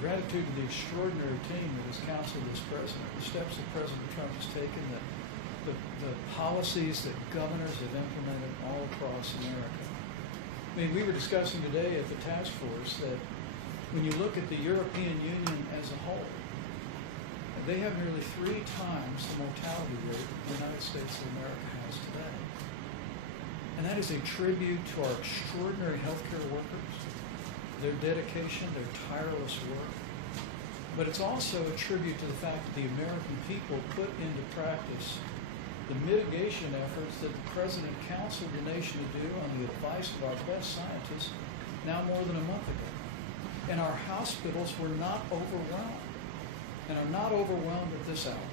gratitude to the extraordinary team that has counseled this president, the steps that President Trump has taken, the policies that governors have implemented all across America. I mean, we were discussing today at the task force that when you look at the European Union as a whole, they have nearly 3 times the mortality rate the United States of America has today. And that is a tribute to our extraordinary healthcare workers, their dedication, their tireless work. But it's also a tribute to the fact that the American people put into practice the mitigation efforts that the President counseled the nation to do on the advice of our best scientists now more than a month ago. And our hospitals were not overwhelmed, and are not overwhelmed at this hour.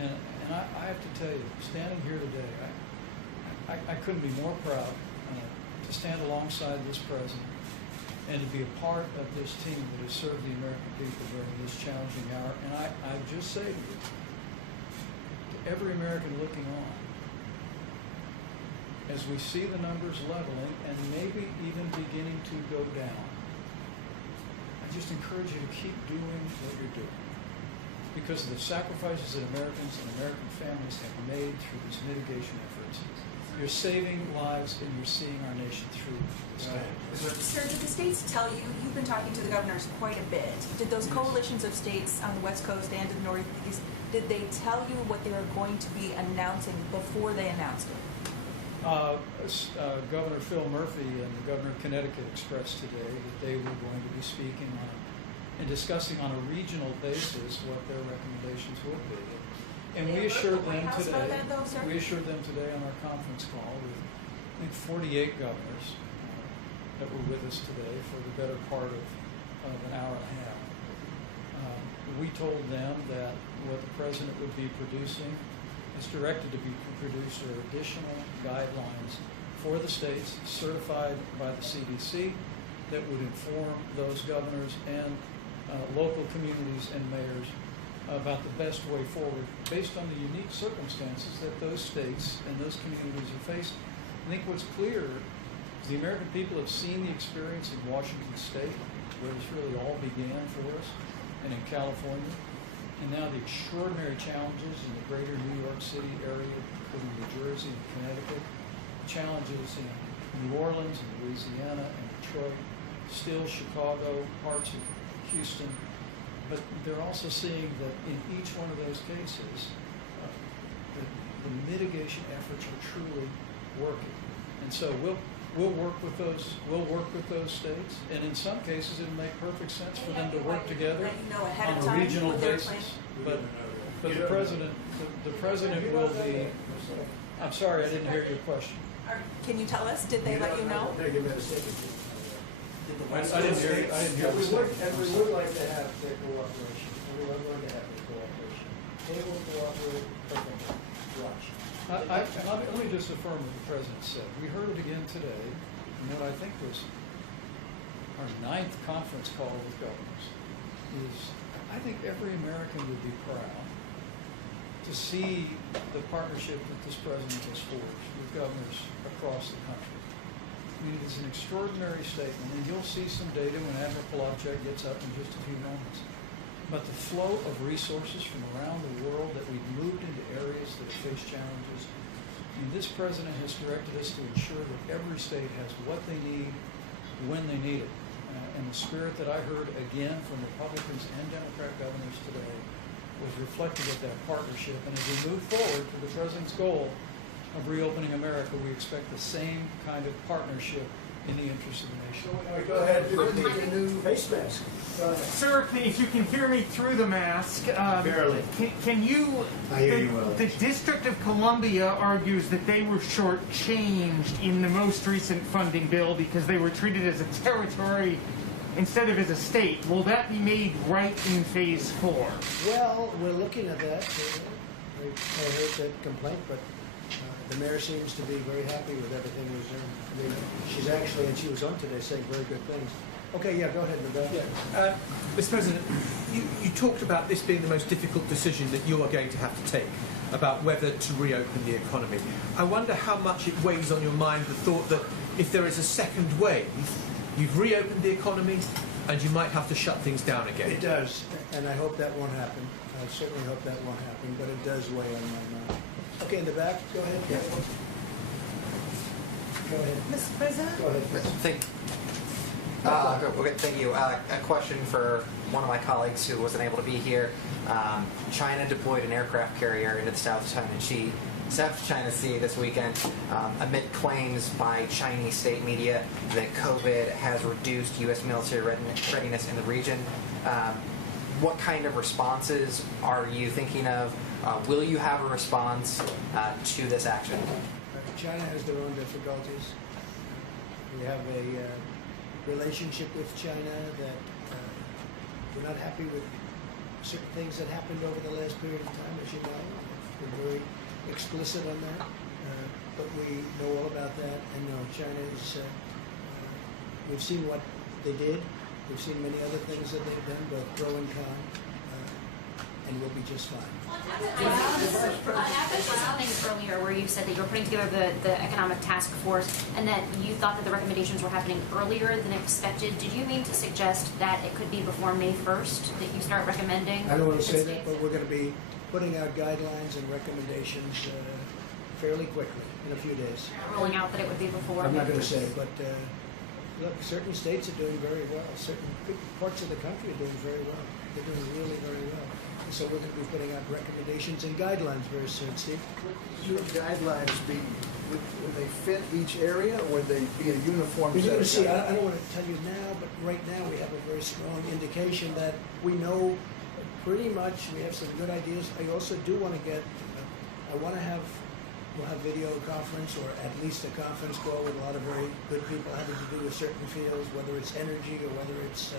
And I have to tell you, standing here today, I couldn't be more proud to stand alongside this President and to be a part of this team that has served the American people during this challenging hour. And I just say to you, every American looking on, as we see the numbers leveling and maybe even beginning to go down, I just encourage you to keep doing what you're doing, because of the sacrifices that Americans and American families have made through these mitigation efforts. You're saving lives and you're seeing our nation through this time. Sir, did the states tell you, you've been talking to the governors quite a bit, did those coalitions of states on the West Coast and in the Northeast, did they tell you what they were going to be announcing before they announced it? Governor Phil Murphy and the Governor of Connecticut expressed today that they were going to be speaking on and discussing on a regional basis what their recommendations would be. And we assured them today. We assured them today on our conference call with, I think, 48 governors that were with us today for the better part of an hour and a half. We told them that what the President would be producing is directed to be produced are additional guidelines for the states certified by the CDC that would inform those governors and local communities and mayors about the best way forward based on the unique circumstances that those states and those communities are facing. I think what's clear is the American people have seen the experience in Washington State, where this really all began for us. and in California, and now the extraordinary challenges in the greater New York City area, including New Jersey and Connecticut, challenges in New Orleans and Louisiana and Detroit, still Chicago, parts of Houston, but they're also seeing that in each one of those cases, the mitigation efforts are truly working. And so we'll work with those states, and in some cases it'll make perfect sense for them to work together on a regional basis. But the president will be. I'm sorry, I didn't hear your question. Can you tell us? Did they let you know? I didn't hear. And we would like to have their cooperation. We would like to have their cooperation. They will cooperate perfectly. Watch. Let me just affirm what the president said. We heard it again today, in what I think was our 9th conference call with governors. I think every American would be proud to see the partnership that this president has forged with governors across the country. I mean, it is an extraordinary statement, and you'll see some data when Admiral Polacek gets up in just a few moments. But the flow of resources from around the world that we've moved into areas that face challenges, and this president has directed us to ensure that every state has what they need when they need it. And the spirit that I heard again from Republicans and Democrat governors today was reflective of that partnership. And as we move forward to the president's goal of reopening America, we expect the same kind of partnership in the interest of the nation. Go ahead. You need a new face mask. Sir, if you can hear me through the mask, barely. Can you? I hear you well. The District of Columbia argues that they were shortchanged in the most recent funding bill because they were treated as a territory instead of as a state. Will that be made right in Phase 4? Well, we're looking at that. I heard that complaint, but the mayor seems to be very happy with everything we've done. I mean, she's actually, and she was on today saying very good things. Okay, yeah, go ahead, Nabel. Yeah. Mr. President, you talked about this being the most difficult decision that you are going to have to take about whether to reopen the economy. I wonder how much it weighs on your mind the thought that if there is a second wave, you've reopened the economy and you might have to shut things down again. It does, and I hope that won't happen. I certainly hope that won't happen, but it does weigh on my mind. Okay, in the back, go ahead. Yeah. Go ahead. Mr. President? Go ahead. Thank you. A question for one of my colleagues who wasn't able to be here. China deployed an aircraft carrier into the South China Sea this weekend amid claims by Chinese state media that COVID has reduced U.S. military readiness in the region. What kind of responses are you thinking of? Will you have a response to this action? China has their own difficulties. We have a relationship with China that we're not happy with certain things that happened over the last period of time, as you know. We're very explicit on that, but we know all about that. And no, China is, we've seen what they did. We've seen many other things that they've done, both pro and con, and we'll be just fine. After something earlier where you said that you were putting together the economic task force and that you thought that the recommendations were happening earlier than expected, did you mean to suggest that it could be before May 1st that you start recommending? I don't want to say that, but we're going to be putting out guidelines and recommendations fairly quickly, in a few days. Rolling out that it would be before? I'm not going to say, but look, certain states are doing very well. Certain parts of the country are doing very well. They're doing really very well. So we're going to be putting out recommendations and guidelines very soon, Steve. Would your guidelines be, would they fit each area, or would they be a uniform set? You're going to see, I don't want to tell you now, but right now we have a very strong indication that we know pretty much, we have some good ideas. I also do want to get, we'll have video conference or at least a conference call with a lot of very good people having to do with certain fields, whether it's energy or whether it's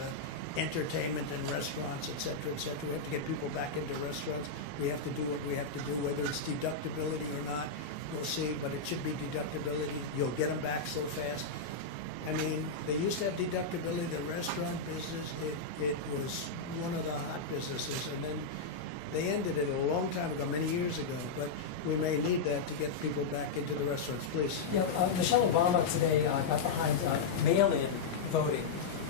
entertainment and restaurants, et cetera, et cetera. We have to get people back into restaurants. We have to do what we have to do, whether it's deductibility or not. We'll see, but it should be deductibility. You'll get them back so fast. I mean, they used to have deductibility. The restaurant business, it was one of the hot businesses, and then they ended it a long time ago, many years ago, but we may need that to get people back into the restaurants. Please. Yeah, Michelle Obama today got behind mail-in voting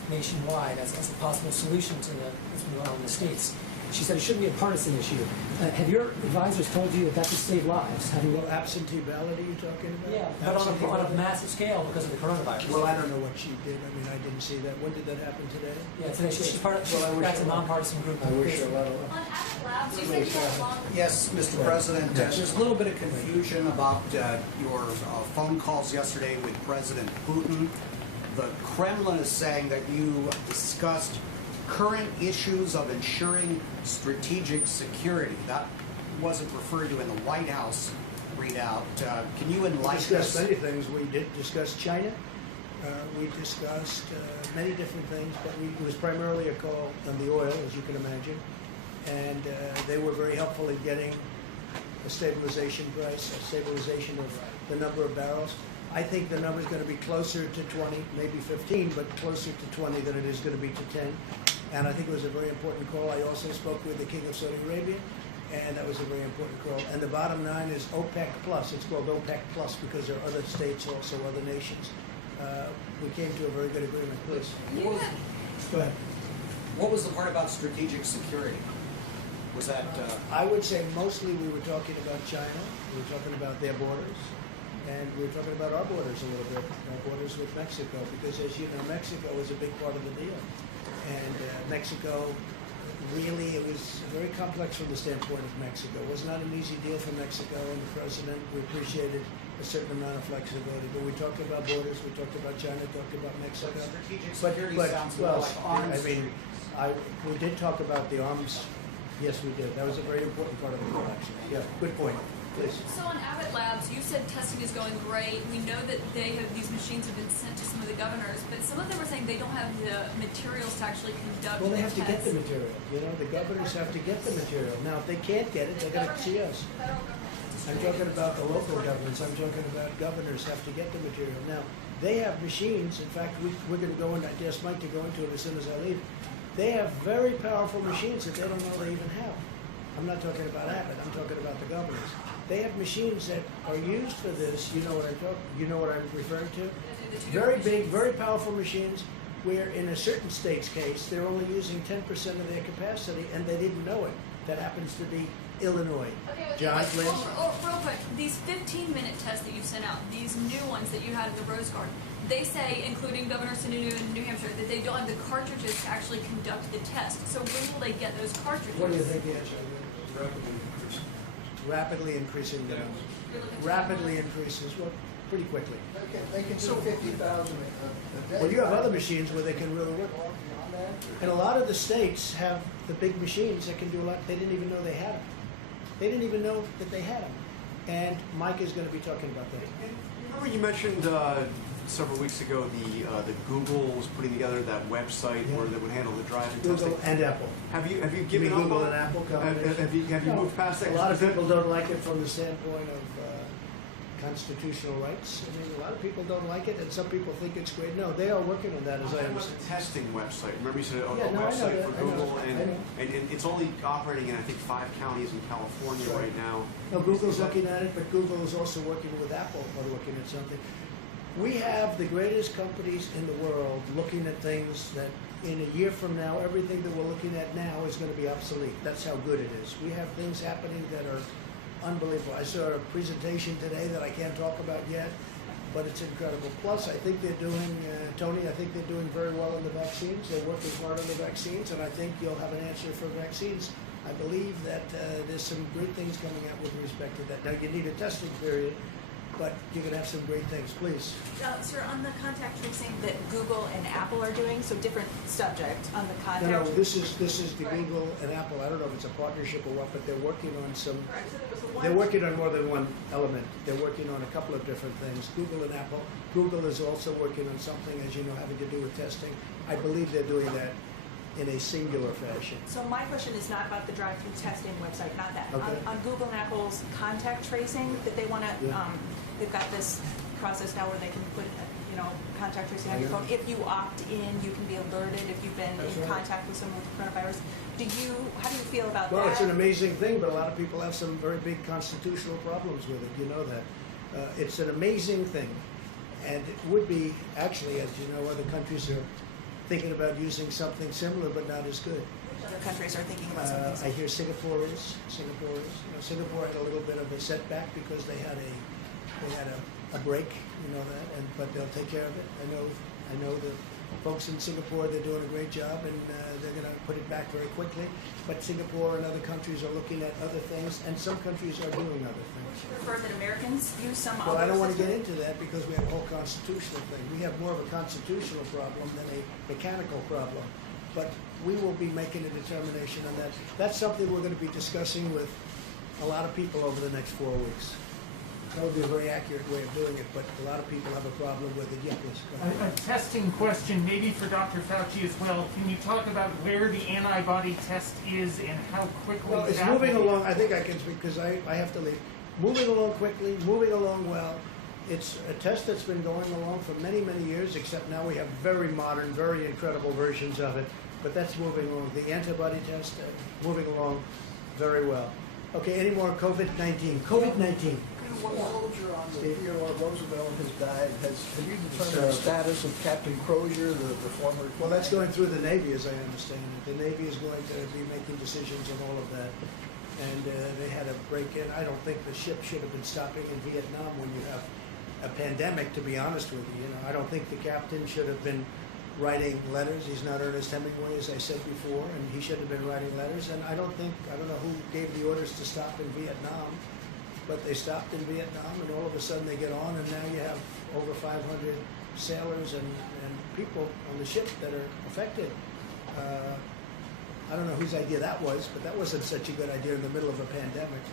nationwide as a possible solution to what's going on in the states. She said it shouldn't be a partisan issue. Have your advisors told you that could save lives? Have you? Well, absentee ballot, are you talking about? Yeah, but on a massive scale because of the coronavirus. Well, I don't know what she did. I mean, I didn't see that. When did that happen today? Yeah, today she's part of. That's a nonpartisan group. I wish her a lot of luck. On Abbott Labs, you said you had a long. Yes, Mr. President. There's a little bit of confusion about your phone calls yesterday with President Putin. The Kremlin is saying that you discussed current issues of ensuring strategic security. That wasn't referred to in the White House readout. Can you enlighten us? We discussed many things. We did discuss China. We discussed many different things, but it was primarily a call on the oil, as you can imagine. And they were very helpful in getting a stabilization price, a stabilization of the number of barrels. I think the number is going to be closer to 20, maybe 15, but closer to 20 than it is going to be to 10. And I think it was a very important call. I also spoke with the King of Saudi Arabia, and that was a very important call. And the bottom line is OPEC Plus. It's called OPEC Plus because there are other states, also other nations. We came to a very good agreement. Please. Go ahead. What was the part about strategic security? Was that? I would say mostly we were talking about China. We were talking about their borders. And we were talking about our borders a little bit, our borders with Mexico, because as you know, Mexico was a big part of the deal. And Mexico, really, it was very complex from the standpoint of Mexico. It was not an easy deal for Mexico, and the president, we appreciated a certain amount of flexibility. But we talked about borders, we talked about China, talked about Mexico. Strategic security sounds more like arms. I mean, we did talk about the arms. Yes, we did. That was a very important part of the call, actually. Yeah, good point. Please. So on Abbott Labs, you said testing is going great. We know that these machines have been sent to some of the governors, but some of them are saying they don't have the materials to actually conduct. Well, they have the to get the material. You know, the governors have to get the material. Now, if they can't get it, they're going to see us. I'm talking about the local governments. I'm talking about governors have to get the material. Now, they have machines. In fact, we're going to go into. I asked Mike to go into it as soon as I leave. They have very powerful machines that they don't know they even have. I'm not talking about Abbott. I'm talking about the governors. They have machines that are used for this. You know what I'm referring to? Very big, very powerful machines where in a certain state's case, they're only using 10% of their capacity and they didn't know it. That happens to be Illinois. John, please. Real quick, these 15-minute tests that you sent out, these new ones that you had in the Rose Garden, they say, including Governor Sununu in New Hampshire, that they don't have the cartridges to actually conduct the test. So when will they get those cartridges? What do you think the answer is? Rapidly increasing the numbers. Rapidly increases, well, pretty quickly. They can do 50,000 a day. Well, you have other machines where they can really work. And a lot of the states have the big machines that can do a lot. They didn't even know they had them. They didn't even know that they had them. And Mike is going to be talking about that. Remember you mentioned several weeks ago the Google was putting together that website where they would handle the driving testing. Google and Apple. Have you given up Google on and Apple? have you moved past that? A lot of people don't like it from the standpoint of constitutional rights. I mean, a lot of people don't like it, and some people think it's great. No, they are working on that, as I understand. A testing website. Remember you said a Yeah, no, I know website that. for Google, and it's only operating in I think 5 counties in California right now. No, Google's looking at it, but Google is also working with Apple on looking at something. We have the greatest companies in the world looking at things that in a year from now, everything that we're looking at now is going to be obsolete. That's how good it is. We have things happening that are unbelievable. I saw a presentation today that I can't talk about yet, but it's incredible. Plus, I think they're doing, Tony, I think they're doing very well in the vaccines. They're working hard on the vaccines, and I think you'll have an answer for vaccines. I believe that there's some great things coming out with respect to that. Now, you need a testing period, but you can have some great things. Please. Sir, on the contact tracing that Google and Apple are doing, so different subject on the contact. No, this is the Google and Apple. I don't know if it's a partnership or what, but they're working on some. They're working on more than one element. They're working on a couple of different things. Google and Apple. Google is also working on something, as you know, having to do with testing. I believe they're doing that in a singular fashion. So my question is not about the drive-through testing website, not that. Okay. On Google and Apple's contact tracing, that they want to, they've got this process now where they can put, contact tracing on your phone. If you opt in, you can be alerted if you've been in contact with someone with coronavirus. How do you feel about that? Well, it's an amazing thing, but a lot of people have some very big constitutional problems with it. You know that. It's an amazing thing. And it would be, actually, as you know, other countries are thinking about using something similar, but not as good. Which other countries are thinking about something I similar? hear Singapore is. Singapore had a little bit of a setback because they had a break, but they'll take care of it. I know the folks in Singapore, they're doing a great job, and they're going to put it back very quickly. But Singapore and other countries are looking at other things, and some countries are doing other things. Would you prefer that Americans use some Well, other I don't want to get system? into that because we have a whole constitutional thing. We have more of a constitutional problem than a mechanical problem. But we will be making a determination on that. That's something we're going to be discussing with a lot of people over the next 4 weeks. That would be a very accurate way of doing it, but a lot of people have a problem with it. Yeah, please. Go ahead. A testing question, maybe for Dr. Fauci as well. Can you talk about where the antibody test is and how quickly Well, it's that moving will- along. I think I can speak because I have to leave. Moving along quickly, moving along well. It's a test that's been going along for many, many years, except now we have very modern, very incredible versions of it. But that's moving along. The antibody test, moving along very well. Okay, any more COVID-19? COVID-19. What soldier on the Theodore Roosevelt has died? Have you determined the status of Captain Crozier, the former? Well, that's going through the Navy, as I understand it. The Navy is going to be making decisions on all of that. And they had a break-in. I don't think the ship should have been stopping in Vietnam when you have a pandemic, to be honest with you. I don't think the captain should have been writing letters. He's not Ernest Hemingway, as I said before, and he should have been writing letters. And I don't know who gave the orders to stop in Vietnam, but they stopped in Vietnam, and all of a sudden they get on, and now you have over 500 sailors and people on the ship that are affected. I don't know whose idea that was, but that wasn't such a good idea in the middle of a pandemic.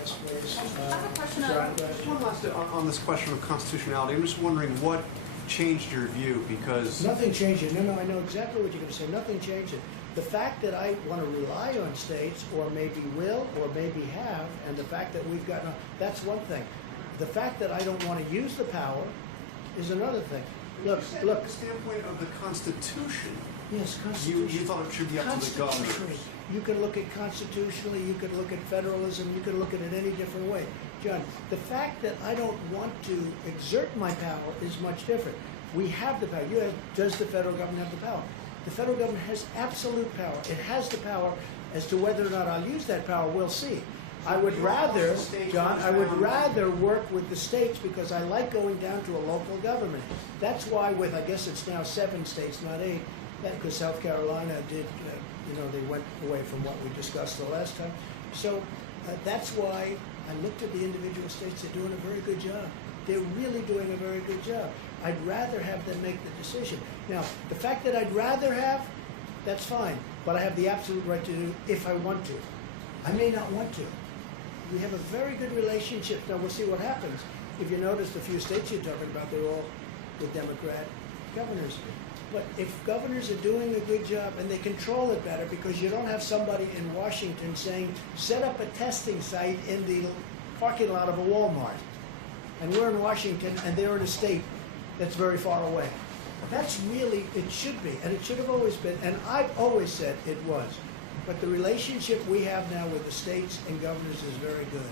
Yes, please. I have a question John, go Just ahead. one last on this question of constitutionality. I'm just wondering what changed your view, because Nothing changed it. No, I know exactly what you're going to say. Nothing changed it. The fact that I want to rely on states, or maybe will, or maybe have, and the fact that we've got, that's one thing. The fact that I don't want to use the power is another thing. Look. From the standpoint of the Constitution, Yes, Constitution. you thought it should be up to the governors. Constitutionally. You can look at constitutionally, you can look at federalism, you can look at it any different way. John, the fact that I don't want to exert my power is much different. We have the power. Does the federal government have the power? The federal government has absolute power. It has the power. As to whether or not I'll use that power, we'll see. I would rather, John, work with the states because I like going down to a local government. That's why with, I guess it's now 7 states, not 8, because South Carolina did, they went away from what we discussed the last time. So that's why I looked at the individual states. They're doing a very good job. They're really doing a very good job. I'd rather have them make the decision. Now, the fact that I'd rather have, that's fine, but I have the absolute right to do if I want to. I may not want to. We have a very good relationship. Now, we'll see what happens. If you notice, the few states you're talking about, they're all with Democrat governors. But if governors are doing a good job and they control it better, because you don't have somebody in Washington saying, set up a testing site in the parking lot of a Walmart. And we're in Washington and they're in a state that's very far away. That's really, it should be, and it should have always been, and I've always said it was. But the relationship we have now with the states and governors is very good.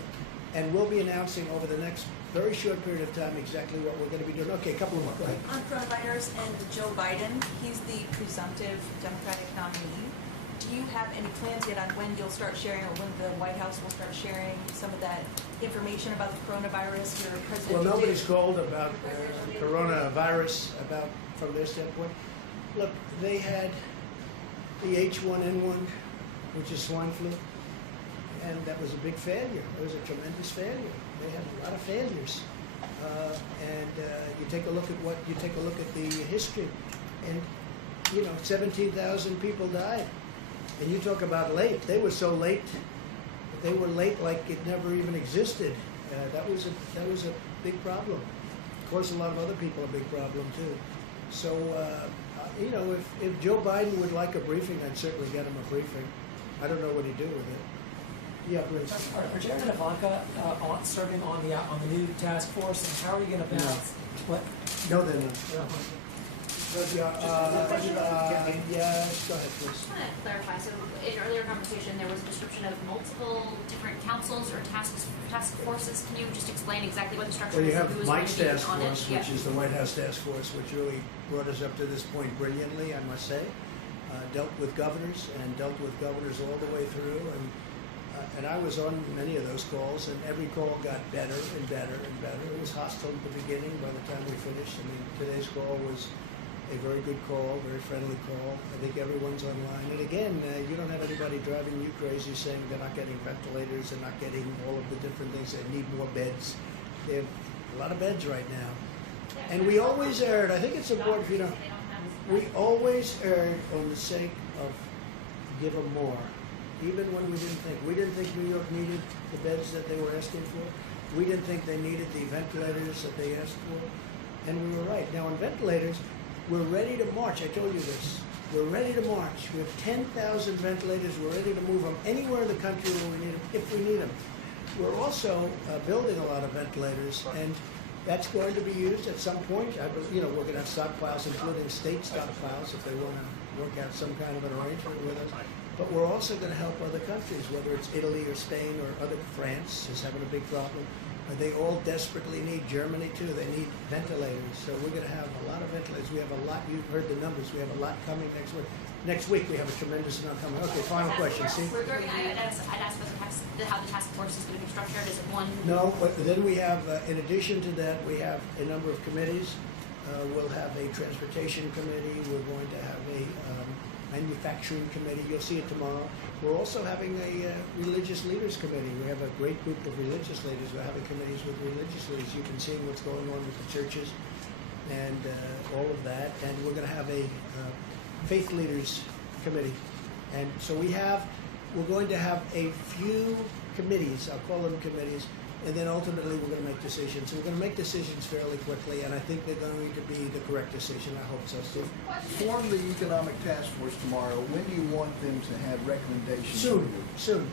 And we'll be announcing over the next very short period of time exactly what we're going to be doing. Okay, a couple more. Go ahead. On coronavirus and Joe Biden, he's the presumptive Democratic nominee. Do you have any plans yet on when you'll start sharing, or when the White House will start sharing some of that information about the coronavirus? Your president. Well, nobody's called about coronavirus from their standpoint. Look, they had the H1N1, which is swine flu, and that was a big failure. It was a tremendous failure. They had a lot of failures, and you take a look at the history, and 17,000 people died. And you talk about late. They were so late. They were late like it never even existed. That was a big problem. Of course, a lot of other people a big problem too. So if Joe Biden would like a briefing, I'd certainly get him a briefing. I don't know what he'd do with it. Yeah, please. Are Jared and Ivanka serving on the new task force, and how are you going to balance what? No, they're not. Yes, go ahead, I please. just want to clarify. So, in earlier conversation, there was a description of multiple different councils or task forces. Can you just explain exactly what the structure Well, you is? have and who is Mike's going to be task on force, it? which is the White House task force, which really brought us up to this point brilliantly, I must say. Dealt with governors and dealt with governors all the way through, and I was on many of those calls, and every call got better and better and better. It was hostile at the beginning. By the time we finished, I mean, today's call was a very good call, very friendly call. I think everyone's online. And again, you don't have anybody driving you crazy saying they're not getting ventilators, they're not getting all of the different things. They need more beds. They have a lot of beds right now. And we always erred, I think it's important for you to know, we always erred on the sake of give them more. Even when we didn't think. We didn't think New York needed the beds that they were asking for. We didn't think they needed the ventilators that they asked for. And we were right. Now, on ventilators, we're ready to march. I told you this. We're ready to march. We have 10,000 ventilators. We're ready to move them anywhere in the country where we need them, if we need them. We're also building a lot of ventilators, and that's going to be used at some point. We're going to have stockpiles, including state stockpiles, if they want to work out some kind of an arrangement with us. But we're also going to help other countries, whether it's Italy or Spain or other. France is having a big problem. They all desperately need, Germany too, they need ventilators. So we're going to have a lot of ventilators. We have a lot, you've heard the numbers, we have a lot coming next week. Next week we have a tremendous amount coming. Okay, final question, see? I'd ask about how the task force is going to be structured. Is it one? No, but then we have, in addition to that, we have a number of committees. We'll have a transportation committee. We're going to have a manufacturing committee. You'll see it tomorrow. We're also having a religious leaders committee. We have a great group of religious leaders. We're having committees with religious leaders. You can see what's going on with the churches and all of that. And we're going to have a faith leaders committee. And so we're going to have a few committees. I'll call them committees. And then ultimately we're going to make decisions. So we're going to make decisions fairly quickly, and I think they're going to be the correct decision. I hope so, Steve. Form the economic task force tomorrow. When do you want them to have recommendations? Soon.